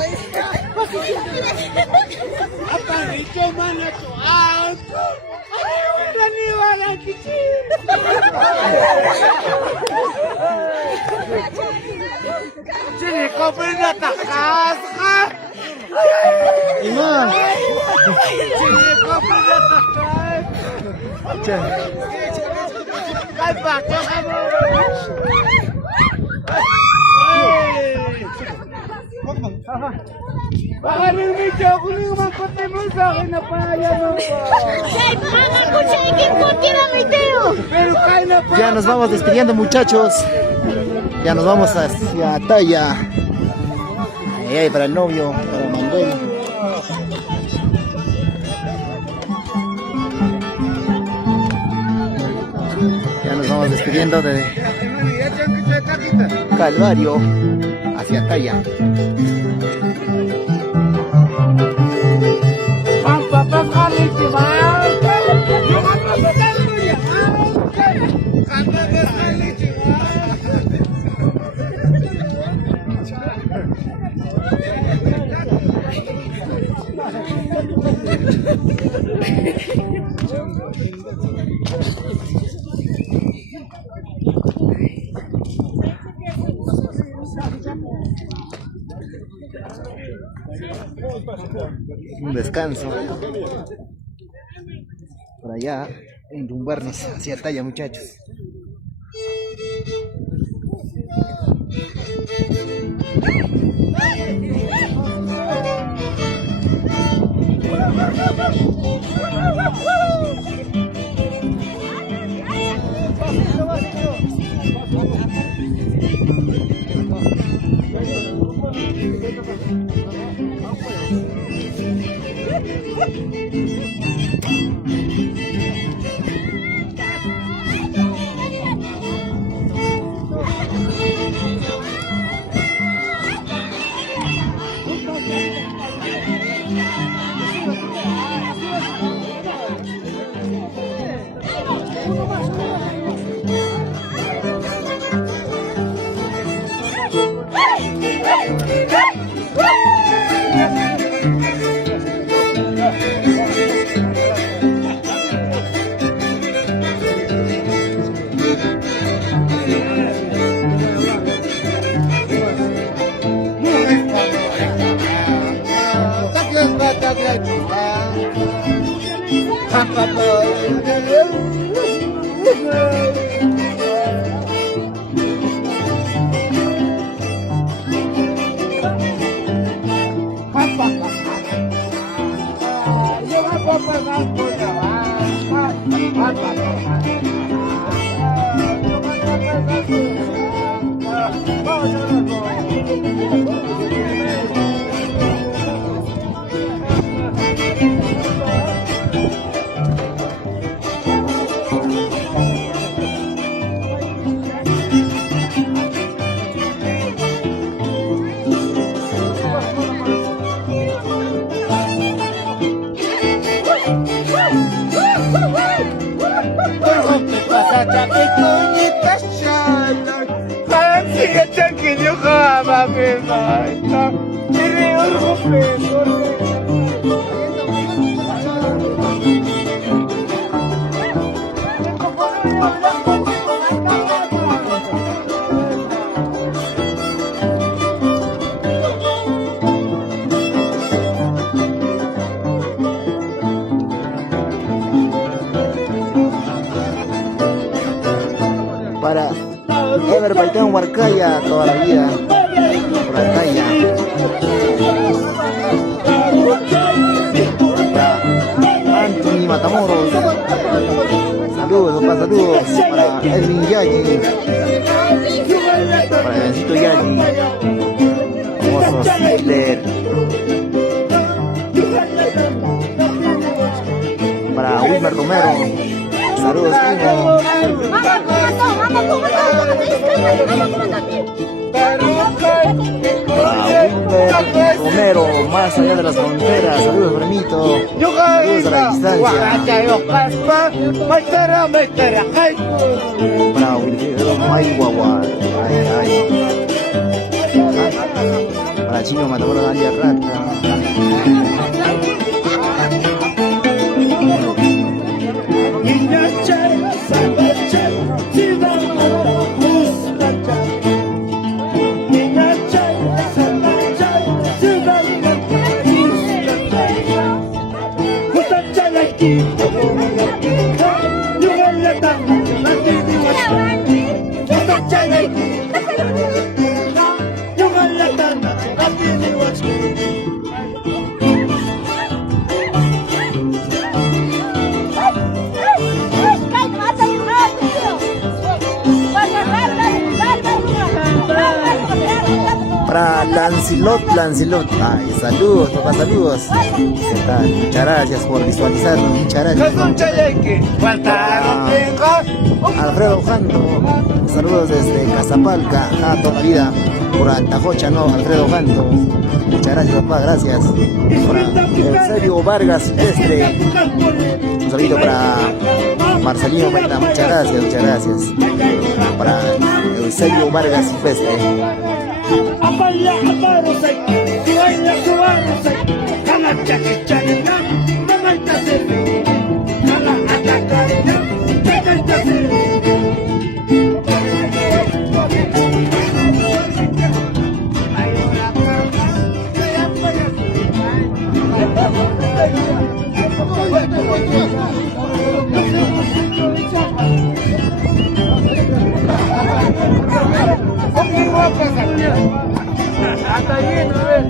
Imán. Ya nos vamos despidiendo, muchachos. Ya nos vamos hacia Talla. Ahí para el novio, para Manuel. Ya nos vamos despidiendo de Calvario hacia Talla. Un descanso por allá, enrumbarnos hacia Talla, muchachos. Para Ever Baitán Huarcaya, toda la vida, por la Talla. Para Anthony Matamoros, saludos, papá, saludos. Para Edwin Yagi, para Evencito Yagi, famoso Hitler. Para Wilmer Romero, saludos, primo. Para Wilmer Romero, más allá de las fronteras, saludos, Bremito. Saludos a la distancia. Para Wilfredo Mayguagua, para Chino Matamoros Alia Rata. Para Lancelot. Ay, saludos, papá, saludos. ¿Qué tal? Muchas gracias por visualizarnos, muchas gracias. Alfredo Janto, saludos desde Casapalca, toda la vida. Por Antajocha, no, Alfredo Janto. Muchas gracias, papá, gracias. Para Eusebio Vargas Silvestre. Un saludo para Marcelino Meta, muchas gracias. Para Eusebio Vargas Silvestre. Hasta lleno, a ver.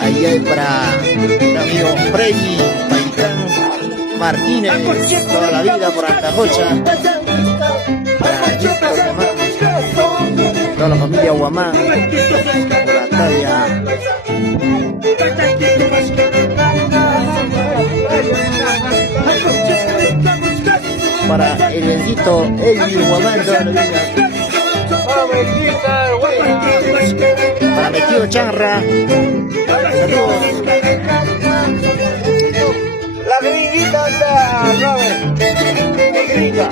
Ahí hay para el amigo Freddy Paitán Martínez, toda la vida por Antajocha. Para Víctor Guamán, toda la familia Guamán, por la talla. Para el bendito Elvi Guamán, toda la vida. Para mi tío Chanra, saludos. La gringuita está, Robert. Gringa.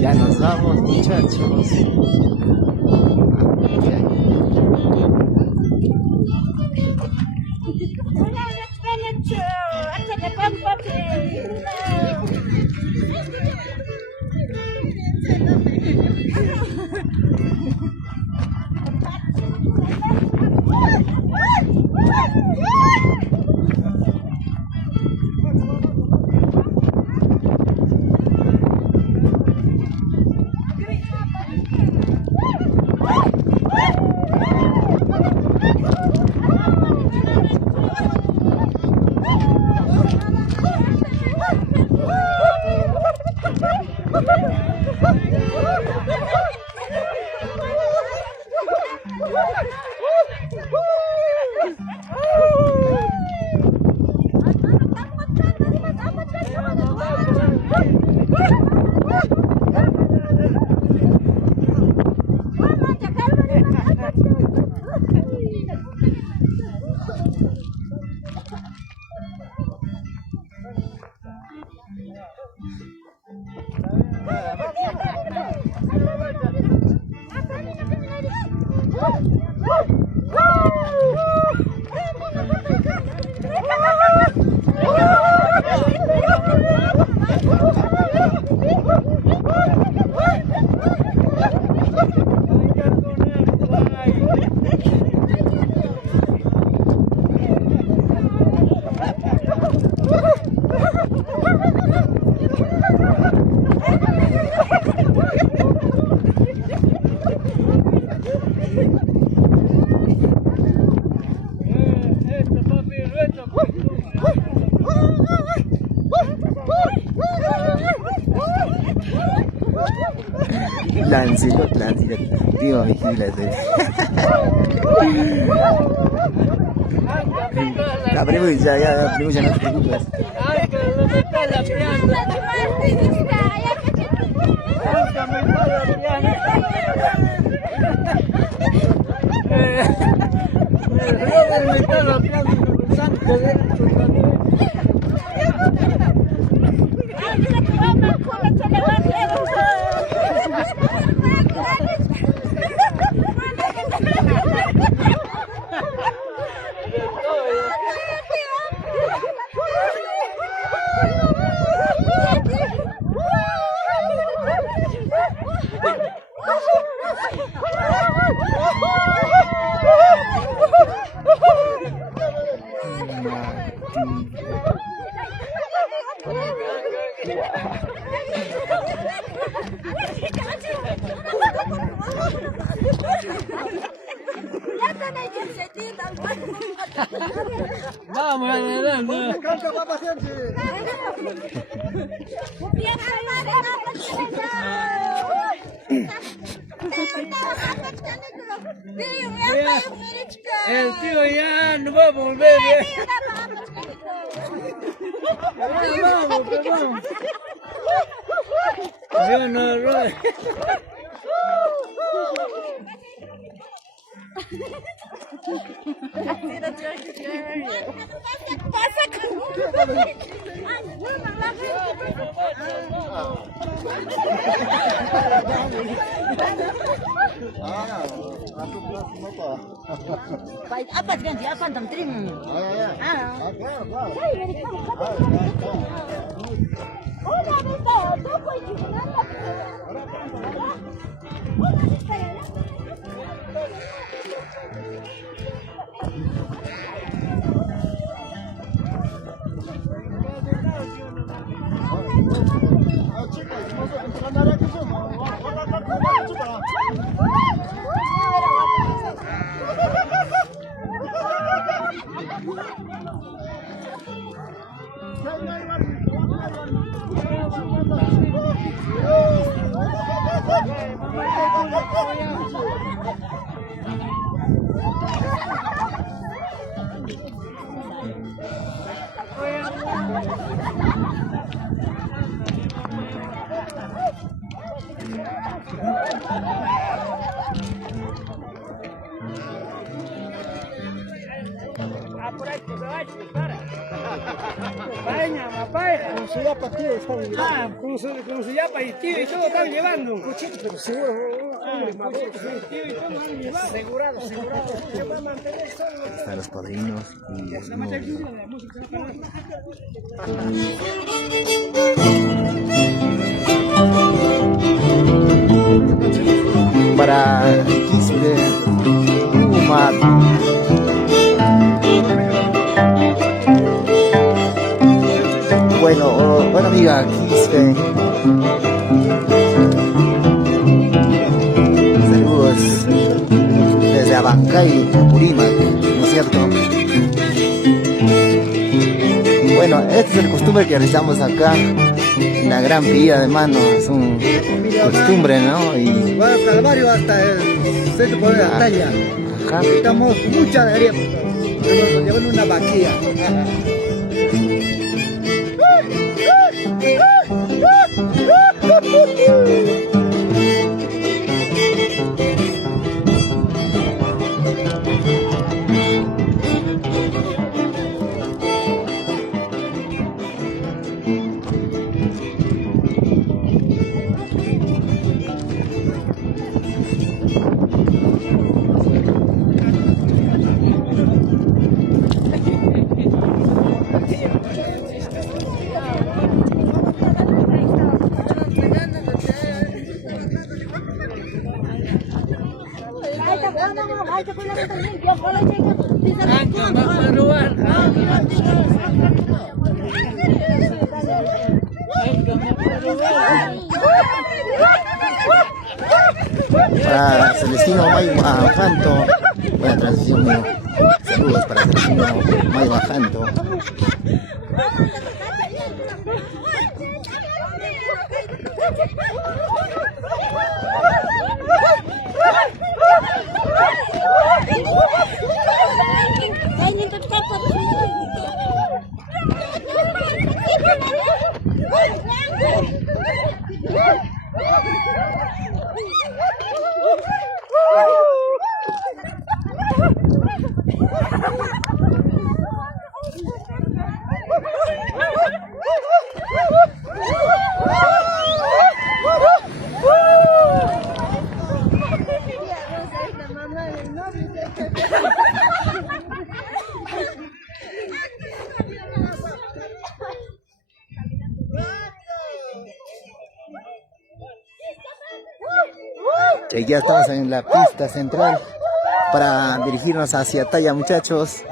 Ya nos vamos, muchachos. Lancelot, digo, vigila. La primo ya, primo ya no te preocupes. Vamos, adelante. Canta, papá, siempre. El tío ya no va a volver. Vamos, vamos. Yo no, Apa ganti apa tam trim? Ah, claro, claro. Con su yapa, tío, están llevando. Ah, con su yapa y tío y todo están llevando. Cochito, pero seguro. Tío y todo han llevado. Asegurado. Se va a mantener solo. Están los padrinos y los novios. Para Quispe, Umat. Bueno, amiga, Quispe. Saludos desde Abancay, Purímac, ¿no es cierto? Bueno, esta es la costumbre que realizamos acá, la gran pilla de mano, es una costumbre, ¿no? Y Va al Calvario hasta el centro de la talla. ajá. Estamos mucha alegría. Llevan una vaquilla. Para Celestino Mayua Janto, buena transición mío. Saludos para Celestino Mayua Janto. Y ya estamos en la pista central para dirigirnos hacia Talla, muchachos,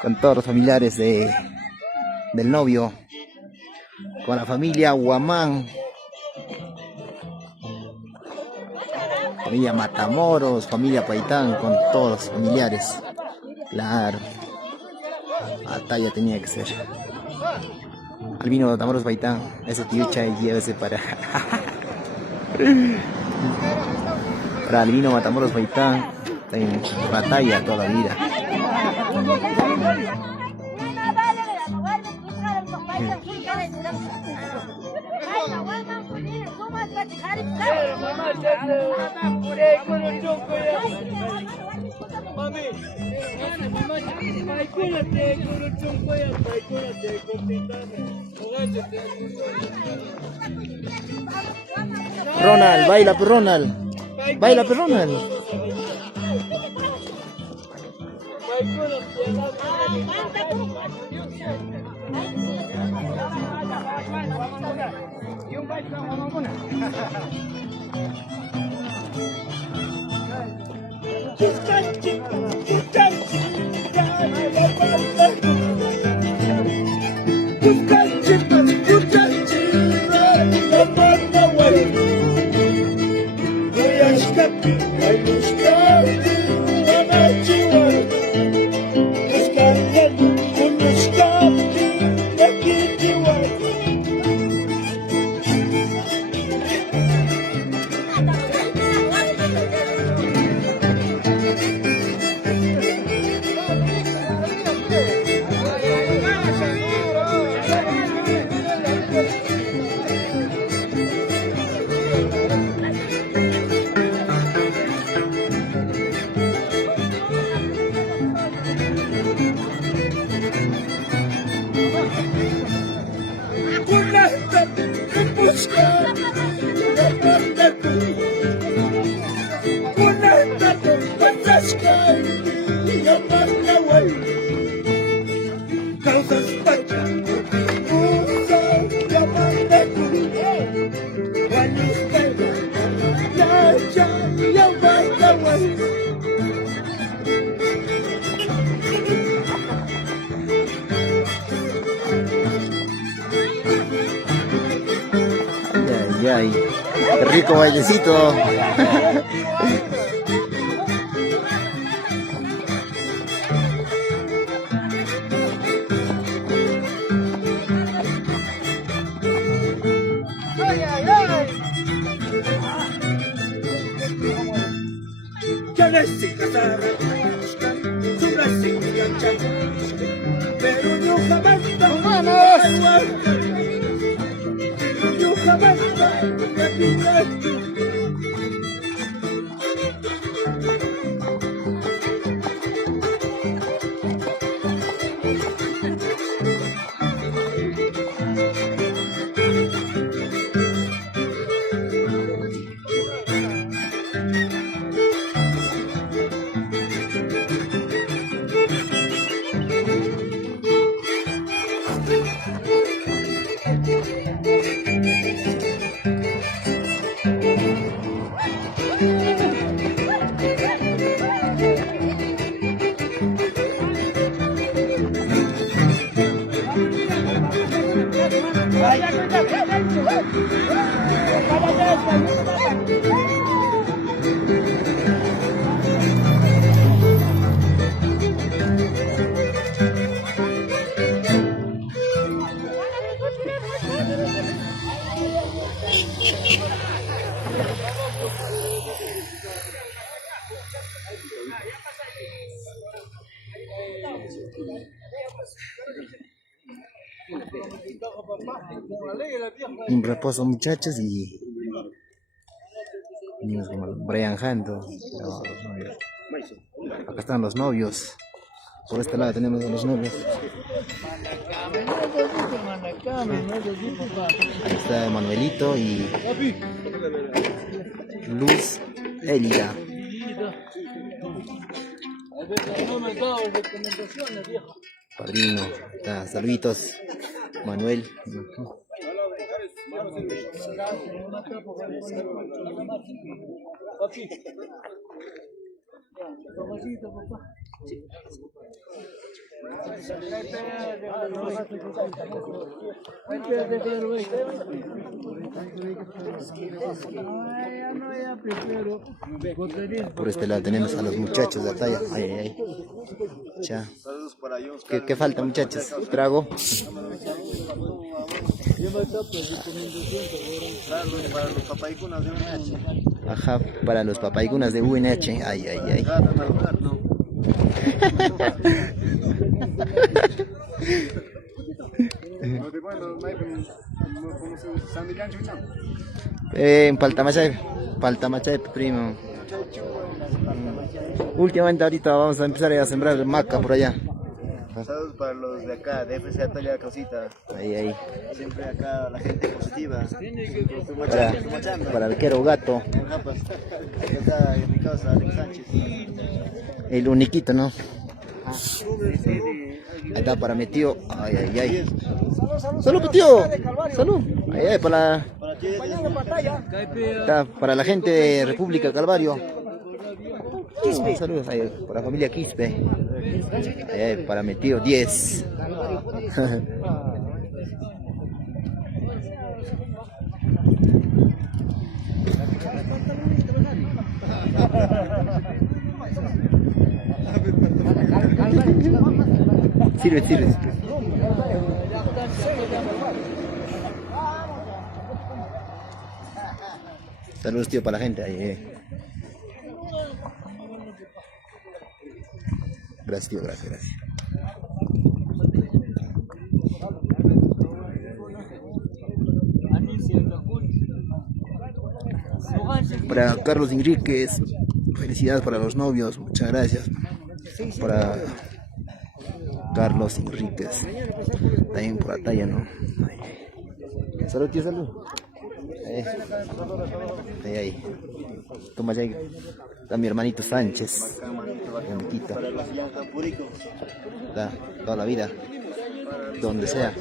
con todos los familiares del novio, con la familia Huamán, familia Matamoros, familia Paitán, con todos los familiares. Claro, a Talla tenía que ser. Albino Matamoros Paitán, ese tiucha y llévese para Albino Matamoros Paitán, en batalla toda la vida. Ronald, baila por Ronald. Baila por Ronald. Ay, ay, qué rico bailecito. Un reposo, muchachos, y niños como Brian Hanto. Acá están los novios. Por este lado tenemos a los novios. Ahí está Manuelito y Luz Elida. Padrino, está, saluditos, Manuel. Por este lado tenemos a los muchachos de Ataya. Ay, ay, ay. Ya. ¿Qué falta, muchachos? ¿Trago? Para los papaycunas de UNH. Ajá, para los papaycunas de UNH. Ay, ay, ay. En Paltamachay, primo. Últimamente ahorita vamos a empezar a sembrar maca por allá. Saludos para los de acá, de FC Ataya Causita. Ahí, ahí. Siempre acá la gente positiva. Para el arquero gato. Ahí está mi causa, Alex Sánchez. El uniquito, ¿no? Ahí está para mi tío. Ay, ay, ay. Salud, mi tío. Salud. Ay, ay, para Está para la gente de República Calvario. Saludos ahí, para la familia Quispe. Ahí, para mi tío 10. Sirve, sirve. Saludos, tío, para la gente ahí. Gracias, tío, gracias, gracias. Para Carlos Enríquez, felicidades para los novios, muchas gracias. Para Carlos Enríquez, también por la talla, ¿no? Salud, tío, salud. Ahí. Toma ya. Está mi hermanito Sánchez. Mi amiguito. Está toda la vida. Donde sea.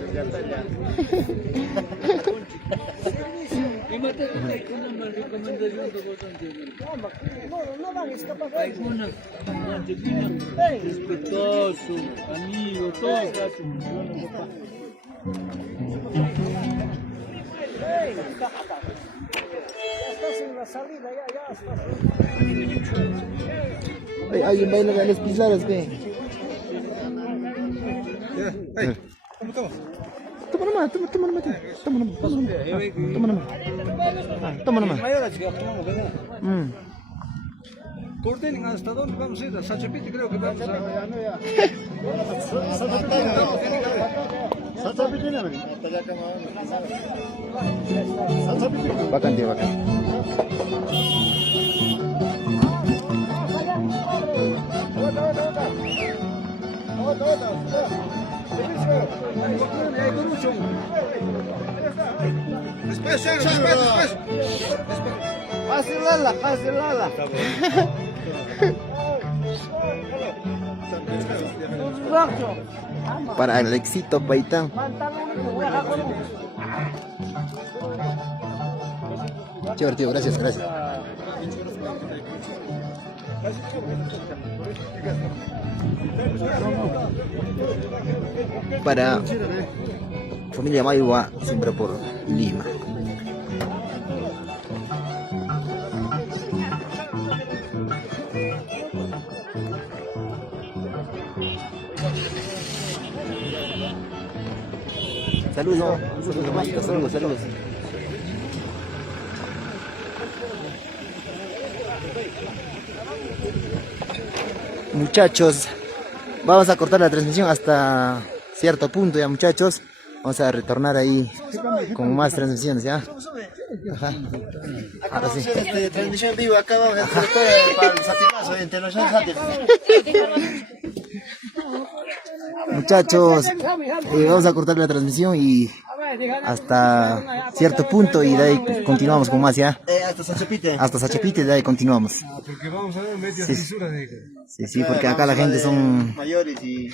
Respetuoso, amigo, todo. Ay, alguien baila de las pisadas, ve. Toma nomás, toma nomás, toma nomás. Coordinen hasta dónde vamos a ir, a Sachapite creo que vamos a... Bacán, tío, bacán. Después, después. Fácil, Lala. Para el éxito, Paitán. Chévere, tío, gracias, gracias. Para familia Maiwa, siempre por Lima. Saludos, saludos. Muchachos, vamos a cortar la transmisión hasta cierto punto ya, muchachos. Vamos a retornar ahí con más transmisiones, ¿ya? Ajá. Ahora sí. Transmisión viva, acá vamos a hacer todo para el satimazo, internacional satis. Muchachos, vamos a cortar la transmisión y hasta cierto punto y de ahí continuamos con más, ¿ya? Hasta Sachapite. Hasta Sachapite, de ahí continuamos. Porque vamos a ver media Sí. censura de... Sí, porque acá la gente son... mayores y...